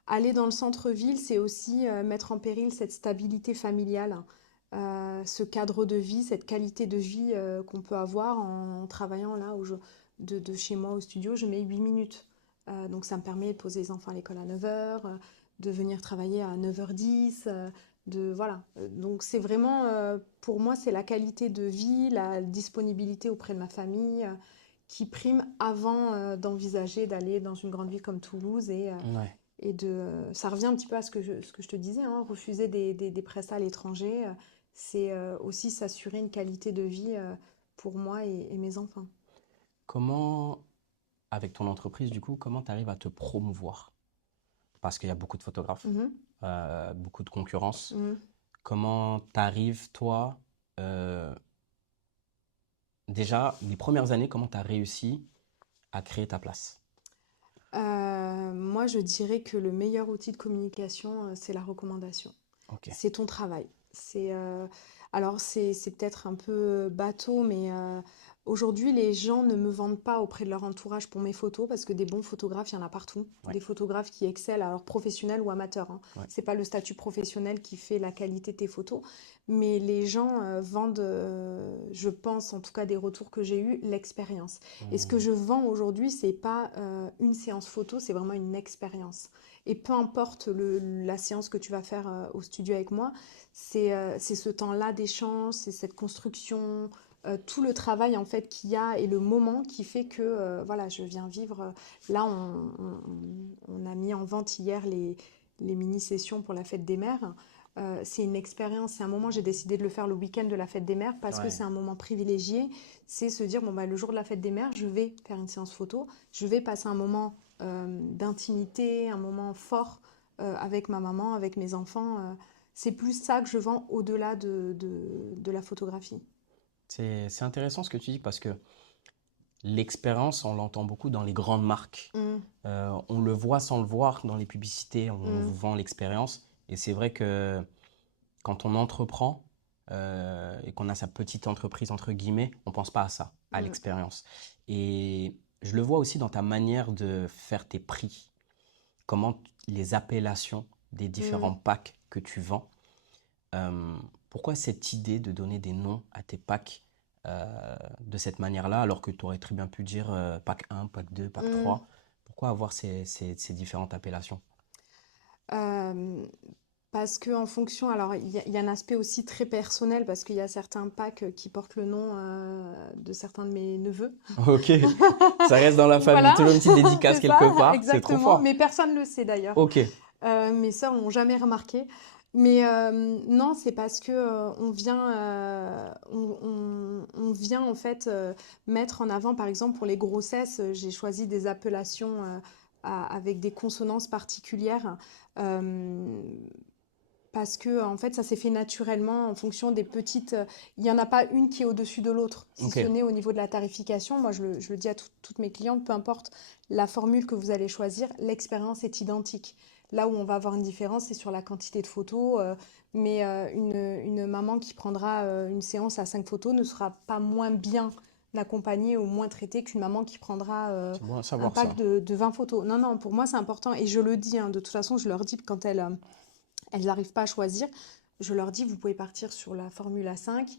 aller dans le centre-ville, c'est aussi mettre en péril cette stabilité familiale, ce cadre de vie, cette qualité de vie qu'on peut avoir en travaillant là de chez moi au studio, je mets 8 minutes. Donc ça me permet de poser les enfants à l'école à 9h, de venir travailler à 9h10, voilà. Donc c'est vraiment, pour moi, c'est la qualité de vie, la disponibilité auprès de ma famille qui prime avant d'envisager d'aller dans une grande ville comme Toulouse Ouais. ça revient un petit peu à ce que je te disais, hein, refuser des prestats à l'étranger, c'est aussi s'assurer une qualité de vie pour moi et mes enfants. Comment, avec ton entreprise, du coup, comment tu arrives à te promouvoir? Parce qu'il y a beaucoup de photographes, Mhm, beaucoup de concurrence. mhm. Comment tu arrives, toi, euh, déjà, les premières années, comment tu as réussi à créer ta place? Moi, je dirais que le meilleur outil de communication, c'est la recommandation. Ok. C'est ton travail. Alors, c'est peut-être un peu bateau, mais aujourd'hui, les gens ne me vendent pas auprès de leur entourage pour mes photos parce que des bons photographes, il y en a partout. Ouais, Des photographes qui excellent, alors professionnels ou amateurs, hein. ouais. C'est pas le statut professionnel qui fait la qualité de tes photos, mais les gens vendent, je pense, en tout cas des retours que j'ai eus, l'expérience. Et ce que Hmm. je vends aujourd'hui, c'est pas une séance photo, c'est vraiment une expérience. Et peu importe la séance que tu vas faire au studio avec moi, c'est ce temps-là d'échange, c'est cette construction, tout le travail en fait qu'il y a et le moment qui fait que voilà, je viens vivre. Là, on a mis en vente hier les mini-sessions pour la fête des mères. C'est une expérience, c'est un moment, j'ai décidé de le faire le week-end de la fête des mères parce que Ouais. c'est un moment privilégié. C'est se dire, bon, bah, le jour de la fête des mères, je vais faire une séance photo, je vais passer un moment d'intimité, un moment fort avec ma maman, avec mes enfants. C'est plus ça que je vends au-delà de la photographie. C'est intéressant ce que tu dis parce que l'expérience, on l'entend beaucoup dans les grandes marques. Mm, On le voit sans le voir dans les publicités, on mm, vous vend l'expérience. Et c'est vrai que quand on entreprend et qu'on a sa petite entreprise, entre guillemets, on ne pense pas à ça, à mm, l'expérience. Et je le vois aussi dans ta manière de faire tes prix, les appellations des mm. différents packs que tu vends. Euh, Pourquoi cette idée de donner des noms à tes packs de cette manière-là, alors que tu aurais très bien pu dire pack 1, pack 2, pack Mm. 3? Pourquoi avoir ces différentes appellations? Euh, Parce que en fonction, alors il y a un aspect aussi très personnel parce qu'il y a certains packs qui portent le nom de certains de mes neveux. Ok, ça reste dans la famille, Voilà, toujours une petite dédicace c'est ça, quelque part, c'est trop exactement. fort. Mais personne ne le sait d'ailleurs. Ok, Mes sœurs l'ont jamais remarqué. Mais non, c'est parce que on vient en fait mettre en avant, par exemple pour les grossesses, j'ai choisi des appellations avec des consonances particulières. euh, Parce que en fait, ça s'est fait naturellement en fonction des petites. Il n'y en a pas une qui est au-dessus de l'autre, si ok. ce n'est au niveau de la tarification. Moi, je le dis à toutes mes clientes, peu importe la formule que vous allez choisir, l'expérience est identique. Là où on va avoir une différence, c'est sur la quantité de photos. Mais une maman qui prendra une séance à 5 photos ne sera pas moins bien accompagnée ou moins traitée qu'une maman qui prendra C'est bon à un savoir pack ça. de 20 photos. Non, non, pour moi, c'est important. Et je le dis, hein, de toute façon, je leur dis quand elles n'arrivent pas à choisir, je leur dis, vous pouvez partir sur la Formule A5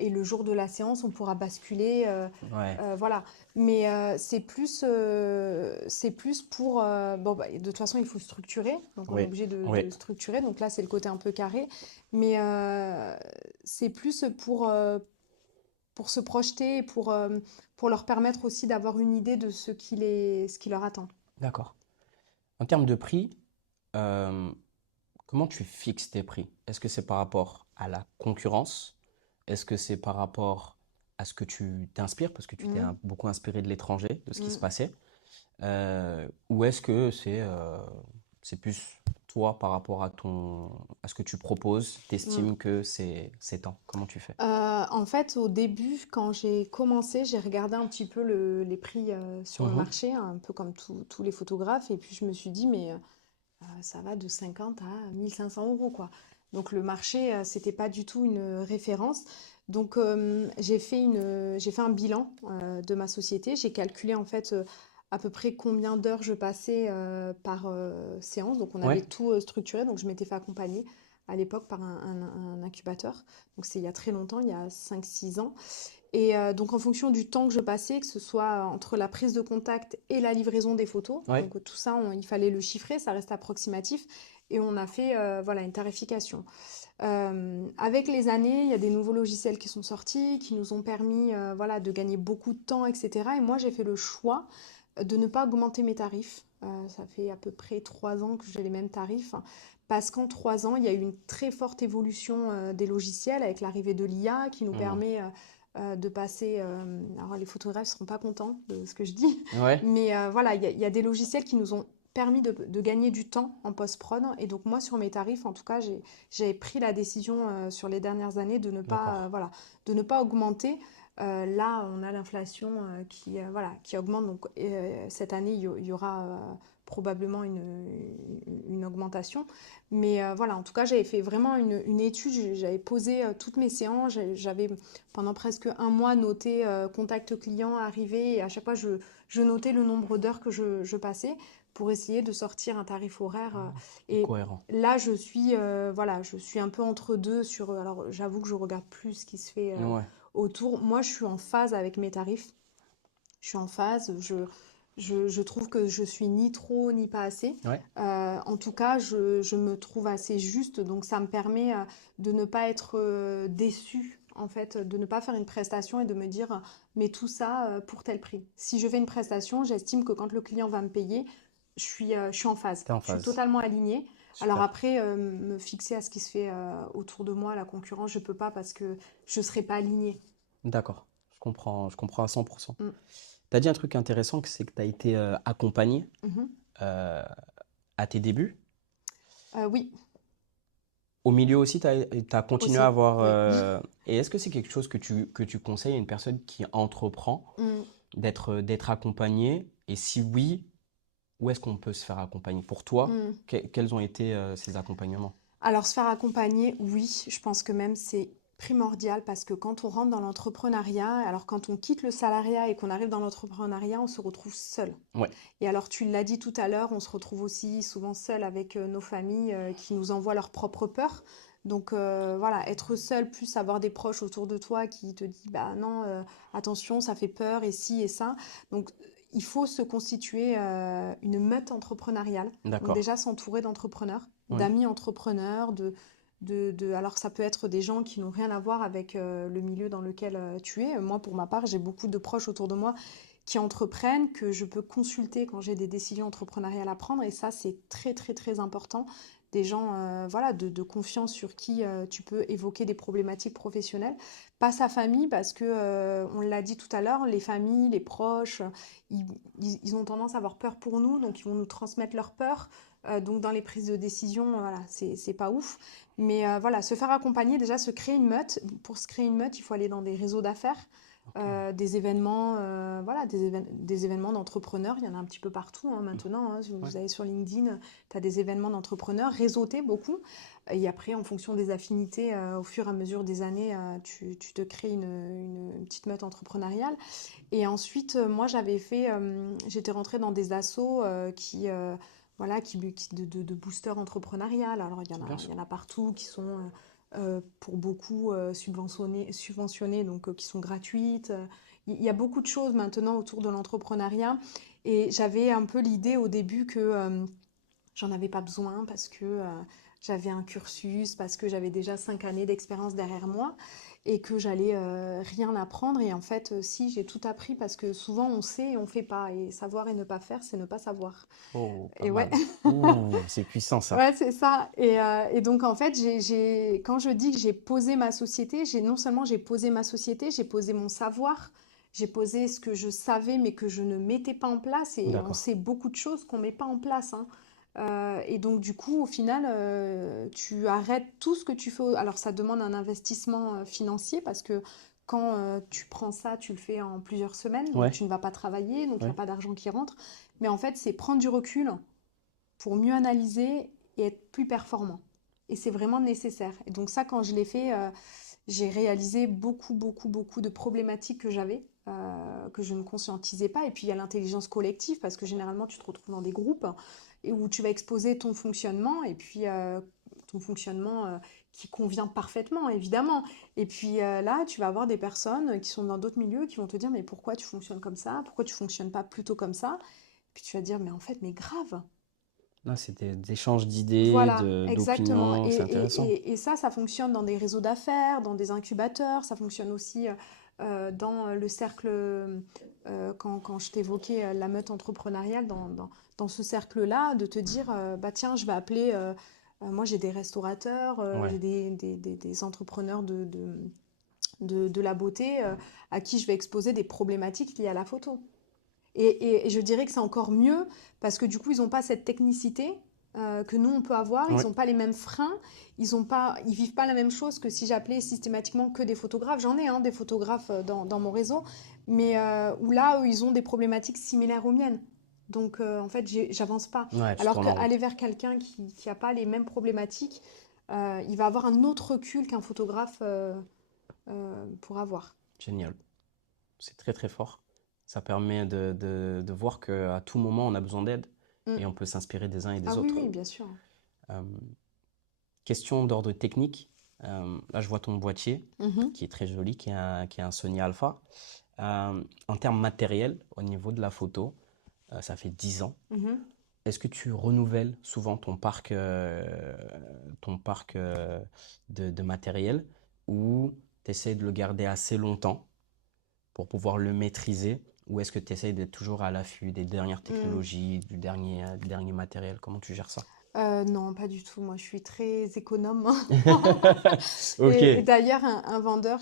et le jour de la séance, on pourra basculer. Ouais, Voilà. Mais c'est plus pour... bon, bah, de toute façon, il faut structurer. Donc, on est oui, obligé oui. de structurer. Donc là, c'est le côté un peu carré. Mais c'est plus pour se projeter et pour leur permettre aussi d'avoir une idée de ce qui leur attend. D'accord. En termes de prix, euh, comment tu fixes tes prix? Est-ce que c'est par rapport à la concurrence? Est-ce que c'est par rapport à ce que tu t'inspires, parce que tu t'es Mhm. beaucoup inspiré de l'étranger, de ce qui se Mhm. passait? Ou est-ce que c'est plus toi par rapport à ce que tu proposes, Mhm. t'estimes que c'est temps? Comment tu fais? En fait, au début, quand j'ai commencé, j'ai regardé un petit peu les prix sur le Mhm. marché, un peu comme tous les photographes, et puis je me suis dit, mais ça va de 50 à 1 500 euros, quoi. Donc le marché, c'était pas du tout une référence. Donc j'ai fait un bilan de ma société. J'ai calculé en fait à peu près combien d'heures je passais par séance. Donc, on avait Ouais, tout structuré. Donc, je m'étais fait accompagner à l'époque par un incubateur. Donc, c'est il y a très longtemps, il y a 5 6 ans. Et donc, en fonction du temps que je passais, que ce soit entre la prise de contact et la livraison des photos, ouais. donc tout ça, il fallait le chiffrer, ça reste approximatif. Et on a fait voilà, une tarification. Avec les années, il y a des nouveaux logiciels qui sont sortis, qui nous ont permis voilà, de gagner beaucoup de temps, etc. Et moi, j'ai fait le choix de ne pas augmenter mes tarifs. Ça fait à peu près 3 ans que j'ai les mêmes tarifs, hein, parce qu'en 3 ans, il y a eu une très forte évolution des logiciels avec l'arrivée de l'IA qui nous Hmm. permet de passer. Alors, les photographes ne seront pas contents de ce que je dis, Ouais, mais voilà, il y a des logiciels qui nous ont permis de gagner du temps en post-prod. Et donc, moi, sur mes tarifs, en tout cas, j'ai pris la décision sur les dernières années de ne pas, d'accord. voilà, de ne pas augmenter. Là, on a l'inflation voilà, qui augmente. Donc, cette année, il y aura probablement une augmentation. Mais voilà, en tout cas, j'avais fait vraiment une étude. J'avais posé toutes mes séances. J'avais pendant presque un mois noté contact client, arrivé. Et à chaque fois, je notais le nombre d'heures que je passais pour essayer de sortir un tarif horaire. C'est Et cohérent. là, voilà, je suis un peu entre deux sur. Alors, j'avoue que je regarde plus ce qui se fait Ouais, autour. Moi, je suis en phase avec mes tarifs. Je suis en phase. Je trouve que je suis ni trop ni pas assez. ouais, En tout cas, je me trouve assez juste. Donc, ça me permet de ne pas être déçue, en fait, de ne pas faire une prestation et de me dire, mais tout ça pour tel prix. Si je fais une prestation, j'estime que quand le client va me payer, je suis en phase. t'es en Je suis phase. totalement alignée. Alors Super. après, me fixer à ce qui se fait autour de moi, la concurrence, je peux pas parce que je serai pas alignée. D'accord. Je comprends à 100%. Mm. Tu as dit un truc intéressant, c'est que tu as été accompagné Mhm. euh, à tes débuts. Oui, Au milieu aussi, tu as continué à aussi, avoir. oui. Et est-ce que c'est quelque chose que tu conseilles à une personne qui entreprend Mm. d'être accompagnée? Et si oui, où est-ce qu'on peut se faire accompagner? Pour toi, Mm. quels ont été ces accompagnements? Alors, se faire accompagner, oui, je pense que même c'est primordial parce que quand on rentre dans l'entrepreneuriat, alors quand on quitte le salariat et qu'on arrive dans l'entrepreneuriat, on se retrouve seul. Ouais, Et alors, tu l'as dit tout à l'heure, on se retrouve aussi souvent seul avec nos familles qui nous envoient leurs propres peurs. Donc voilà, être seul plus avoir des proches autour de toi qui te disent bah non, attention, ça fait peur et ci et ça. Donc il faut se constituer une meute entrepreneuriale. Donc d'accord. déjà s'entourer d'entrepreneurs, Oui, d'amis entrepreneurs, alors ça peut être des gens qui n'ont rien à voir avec le milieu dans lequel tu es. Moi, pour ma part, j'ai beaucoup de proches autour de moi qui entreprennent, que je peux consulter quand j'ai des décisions entrepreneuriales à prendre. Et ça, c'est très, très, très important. Des gens voilà, de confiance sur qui tu peux évoquer des problématiques professionnelles. Pas sa famille, parce que, on l'a dit tout à l'heure, les familles, les proches, ils, ils ont tendance à avoir peur pour nous, donc ils vont nous transmettre leur peur. Donc dans les prises de décision, voilà, c'est pas ouf. Mais voilà, se faire accompagner, déjà se créer une meute. Pour se créer une meute, il faut aller dans des réseaux d'affaires ok. des événements, voilà, des événements d'entrepreneurs. Il y en a un petit peu partout hein, maintenant. Hein. Si Ouais, vous allez sur LinkedIn, tu as des événements d'entrepreneurs réseautés beaucoup. Et après, en fonction des affinités, au fur et à mesure des années, tu te crées une petite meute entrepreneuriale. Et ensuite, moi, j'étais rentrée dans des assos voilà, de boosters entrepreneurial. Alors, bien il sûr. y en a partout qui sont pour beaucoup subventionnées, donc qui sont gratuites. Il y a beaucoup de choses maintenant autour de l'entrepreneuriat. Et j'avais un peu l'idée au début que j'en avais pas besoin parce que j'avais un cursus, parce que j'avais déjà 5 années d'expérience derrière moi et que j'allais rien apprendre. Et en fait, si, j'ai tout appris parce que souvent on sait et on fait pas. Et savoir et ne pas faire, c'est ne pas savoir. Oh, pas Et ouais, mal. Ouh, c'est puissant ça. ouais, c'est ça. Et donc, en fait, quand je dis que j'ai posé ma société, non seulement j'ai posé ma société, j'ai posé mon savoir, j'ai posé ce que je savais mais que je ne mettais pas en place. Et on D'accord. sait beaucoup de choses qu'on met pas en place, hein. Et donc, du coup, au final, tu arrêtes tout ce que tu fais. Alors, ça demande un investissement financier parce que quand tu prends ça, tu le fais en plusieurs semaines, donc Ouais, tu ne vas pas travailler, donc il n'y a ouais. pas d'argent qui rentre. Mais en fait, c'est prendre du recul pour mieux analyser et être plus performant. Et c'est vraiment nécessaire. Et donc ça, quand je l'ai fait, j'ai réalisé beaucoup de problématiques que j'avais, que je ne conscientisais pas. Et puis il y a l'intelligence collective, parce que généralement tu te retrouves dans des groupes et où tu vas exposer ton fonctionnement, et puis ton fonctionnement qui convient parfaitement, évidemment. Et puis là, tu vas avoir des personnes qui sont dans d'autres milieux qui vont te dire, mais pourquoi tu fonctionnes comme ça? Pourquoi tu fonctionnes pas plutôt comme ça? Puis tu vas dire, mais en fait, mais grave. Là, c'est des échanges d'idées, Voilà, exactement. d'opinions, c'est intéressant. Et ça, ça fonctionne dans des réseaux d'affaires, dans des incubateurs, ça fonctionne aussi dans le cercle, quand je t'évoquais la meute entrepreneuriale, dans ce cercle-là, de te dire, bah tiens, je vais appeler, moi j'ai des restaurateurs, Ouais, j'ai des entrepreneurs de la beauté à qui je vais exposer des problématiques liées à la photo. Et je dirais que c'est encore mieux parce que du coup, ils n'ont pas cette technicité que nous, on peut avoir. Ils ouais, n'ont pas les mêmes freins. Ils vivent pas la même chose que si j'appelais systématiquement que des photographes. J'en ai des photographes dans mon réseau, mais où là, eux, ils ont des problématiques similaires aux miennes. Donc, en fait, j'avance pas. ouais, tu Alors tournes en rond. qu'aller vers quelqu'un qui a pas les mêmes problématiques, il va avoir un autre recul qu'un photographe pour avoir. Génial. C'est très très fort. Ça permet de voir qu'à tout moment, on a besoin d'aide Mm. et on peut s'inspirer des uns et Ah des oui, autres. oui, bien sûr. Euh, Question d'ordre technique. Là, je vois ton boîtier Mhm. qui est très joli, qui est un Sony Alpha. En termes matériels, au niveau de la photo, ça fait 10 ans. Mhm. Est-ce que tu renouvelles souvent ton parc de matériel ou tu essaies de le garder assez longtemps pour pouvoir le maîtriser? Ou est-ce que tu essaies d'être toujours à l'affût des dernières Mm. technologies, du dernier matériel? Comment tu gères ça? Non, pas du tout. Moi, je suis très économe. Ok. Et d'ailleurs, un vendeur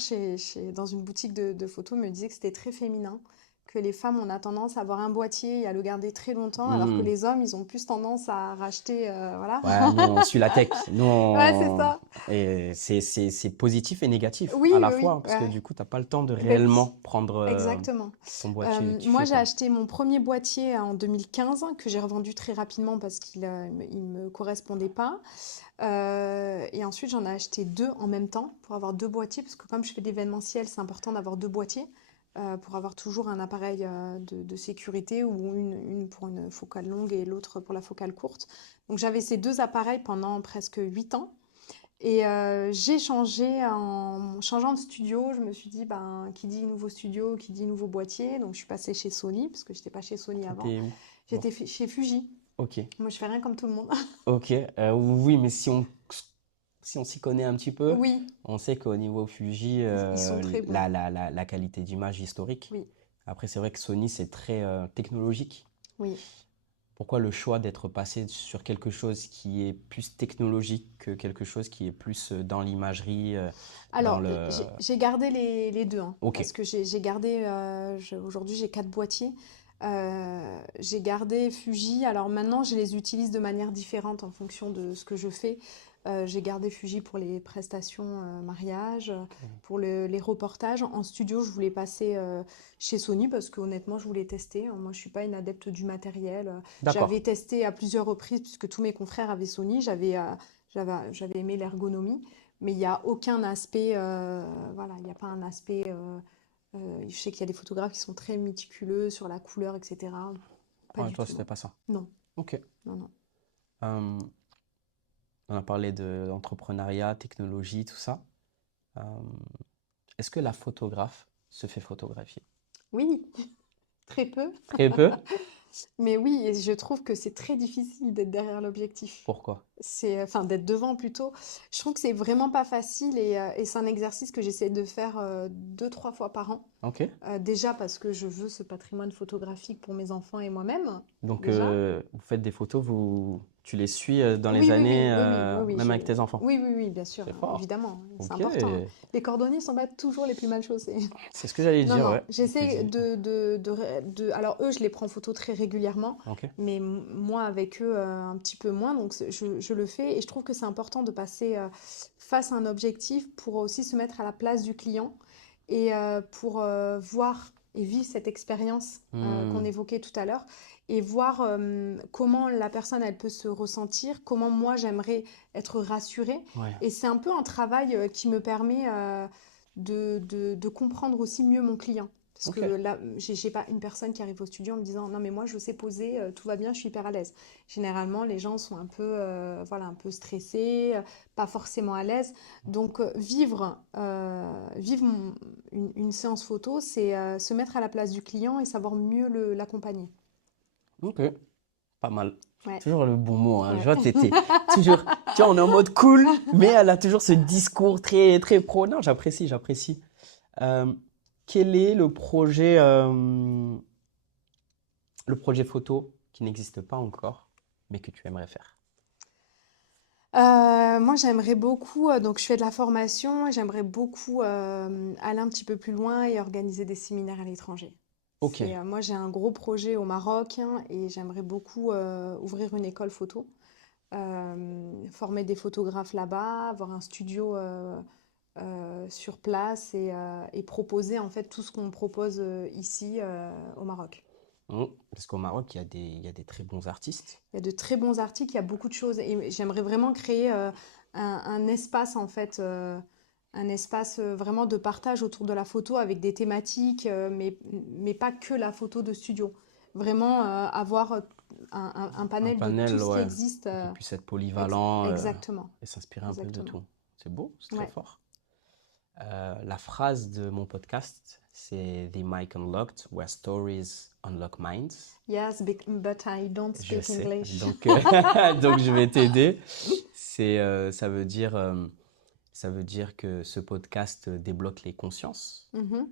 dans une boutique de photos me disait que c'était très féminin, que les femmes, on a tendance à avoir un boîtier et à le garder très longtemps, alors que Hmm. les hommes, ils ont plus tendance à racheter, voilà. Ouais, nous, on suit la tech. Ouais, c'est ça. Et c'est positif et négatif à Oui, la oui, fois, oui, parce que ouais. du coup, tu n'as pas le temps de Ben oui, réellement prendre exactement. ton boîtier et Moi, kiffer, j'ai quoi. acheté mon premier boîtier en 2015, que j'ai revendu très rapidement parce il me correspondait pas. Et ensuite, j'en ai acheté deux en même temps pour avoir deux boîtiers, parce que comme je fais de l'événementiel, c'est important d'avoir deux boîtiers pour avoir toujours un appareil de sécurité, ou une pour une focale longue et l'autre pour la focale courte. Donc j'avais ces deux appareils pendant presque 8 ans. Et j'ai changé en changeant de studio. Je me suis dit, ben, qui dit nouveau studio, qui dit nouveau boîtier. Donc je suis passée chez Sony, parce que j'étais pas chez Sony avant. T'étais où? Bon, J'étais chez Fuji. ok. Moi, je fais rien comme tout le monde. Ok. Oui, mais si on s'y connaît un petit peu, Oui, on sait qu'au niveau Fuji, ils sont très bons. la qualité d'image historique. Oui, Après, c'est vrai que Sony, c'est très technologique. oui. Pourquoi le choix d'être passé sur quelque chose qui est plus technologique que quelque chose qui est plus dans l'imagerie, dans Alors, le... j'ai gardé les deux, hein, Ok, parce que j'ai gardé, aujourd'hui j'ai 4 boîtiers. J'ai gardé Fuji. Alors maintenant, je les utilise de manière différente en fonction de ce que je fais. J'ai gardé Fuji pour les prestations mariage, pour les reportages. En studio, je voulais passer chez Sony parce que honnêtement, je voulais tester, hein. Moi, je suis pas une adepte du matériel. d'accord. J'avais testé à plusieurs reprises puisque tous mes confrères avaient Sony. J'avais aimé l'ergonomie. Mais il n'y a aucun aspect, voilà, il n'y a pas un aspect. Je sais qu'il y a des photographes qui sont très méticuleux sur la couleur, etc. Pas Ouais, du toi, tout, c'était moi. pas ça. Non, Ok. non, non. Euh, on a parlé d'entrepreneuriat, technologie, tout ça. Euh, Est-ce que la photographe se fait photographier? Oui, très peu. Très peu. Mais oui, et je trouve que c'est très difficile d'être derrière l'objectif. Pourquoi? Enfin, d'être devant plutôt. Je trouve que c'est vraiment pas facile, et c'est un exercice que j'essaie de faire 2, 3 fois par an. Ok. Déjà parce que je veux ce patrimoine photographique pour mes enfants et moi-même, Donc, déjà. vous faites des photos, tu les suis dans les Oui, oui, oui, années, oui, oui, oui, oui, même avec tes enfants. oui, oui, oui, bien sûr, C'est hein, fort. évidemment, c'est Ok. important, hein. Les cordonniers sont pas toujours les plus mal chaussés. C'est ce que j'allais Non, dire, non, ouais. Je me j'essaie dis, alors eux, je les prends en photo très régulièrement, ok. mais moi, avec eux, un petit peu moins, donc je le fais, et je trouve que c'est important de passer face à un objectif pour aussi se mettre à la place du client, et pour voir et vivre cette expérience qu'on Hmm, évoquait tout à l'heure. et voir comment la personne elle peut se ressentir, comment moi j'aimerais être rassurée. Ouais. Et c'est un peu un travail qui me permet de comprendre aussi mieux mon client. Parce que Ok. là, j'ai pas une personne qui arrive au studio en me disant non mais moi je sais poser, tout va bien, je suis hyper à l'aise. Généralement les gens sont un peu voilà un peu stressés, pas forcément à l'aise. Donc vivre une séance photo, c'est se mettre à la place du client et savoir mieux l'accompagner. Ok. Pas mal. Ouais, Toujours le bon mot, hein. Je ouais. vois, t'étais toujours, tu vois, on est en mode cool, mais elle a toujours ce discours très, très pro. Non, j'apprécie, j'apprécie. Euh, Quel est le projet photo qui n'existe pas encore, mais que tu aimerais faire? Moi, j'aimerais beaucoup, donc je fais de la formation, et j'aimerais beaucoup aller un petit peu plus loin et organiser des séminaires à l'étranger. Ok. Moi, j'ai un gros projet au Maroc hein, et j'aimerais beaucoup ouvrir une école photo, former des photographes là-bas, avoir un studio sur place et proposer en fait tout ce qu'on propose ici au Maroc. Parce qu'au Maroc, il y a des très bons artistes. Il y a de très bons articles, il y a beaucoup de choses et j'aimerais vraiment créer un espace en fait, un espace vraiment de partage autour de la photo avec des thématiques, mais pas que la photo de studio. Vraiment avoir un Un panel de tout panel, ce qui ouais, existe. qui puisse être polyvalent Exactement, et s'inspirer un peu de exactement. tout. C'est beau, c'est très Ouais. fort. La phrase de mon podcast, c'est The Mic Unlocked, where stories unlock minds. Yes, but I don't Je speak sais, English. donc, donc je vais t'aider. Ça veut dire que ce podcast débloque les consciences. Mhm.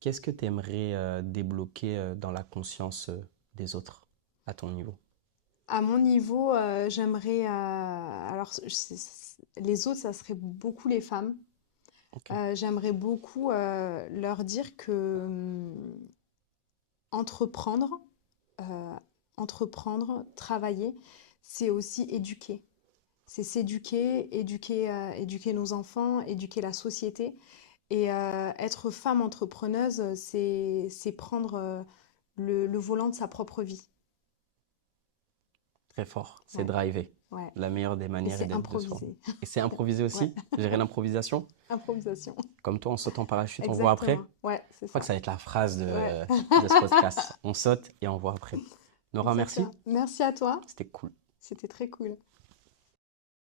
Qu'est-ce que tu aimerais débloquer dans la conscience des autres à ton niveau? À mon niveau, j'aimerais. Alors, les autres, ça serait beaucoup les femmes. Ok. J'aimerais beaucoup leur dire que entreprendre, euh, entreprendre, travailler, c'est aussi éduquer. C'est s'éduquer, éduquer nos enfants, éduquer la société. Et être femme entrepreneuse, c'est prendre le volant de sa propre vie. Très fort, c'est Ouais, driver. ouais. La meilleure des Et manières est c'est d'être de soi. improviser. Et c'est improviser Ouais, aussi, gérer l'improvisation. improvisation. Comme toi, on saute en parachute, on voit Exactement. après. Ouais, c'est Je crois que ça. ça va être la phrase Ouais. de ce podcast. On saute et on voit après. Nora, merci. Exactement. Merci à toi. C'était cool. C'était très cool.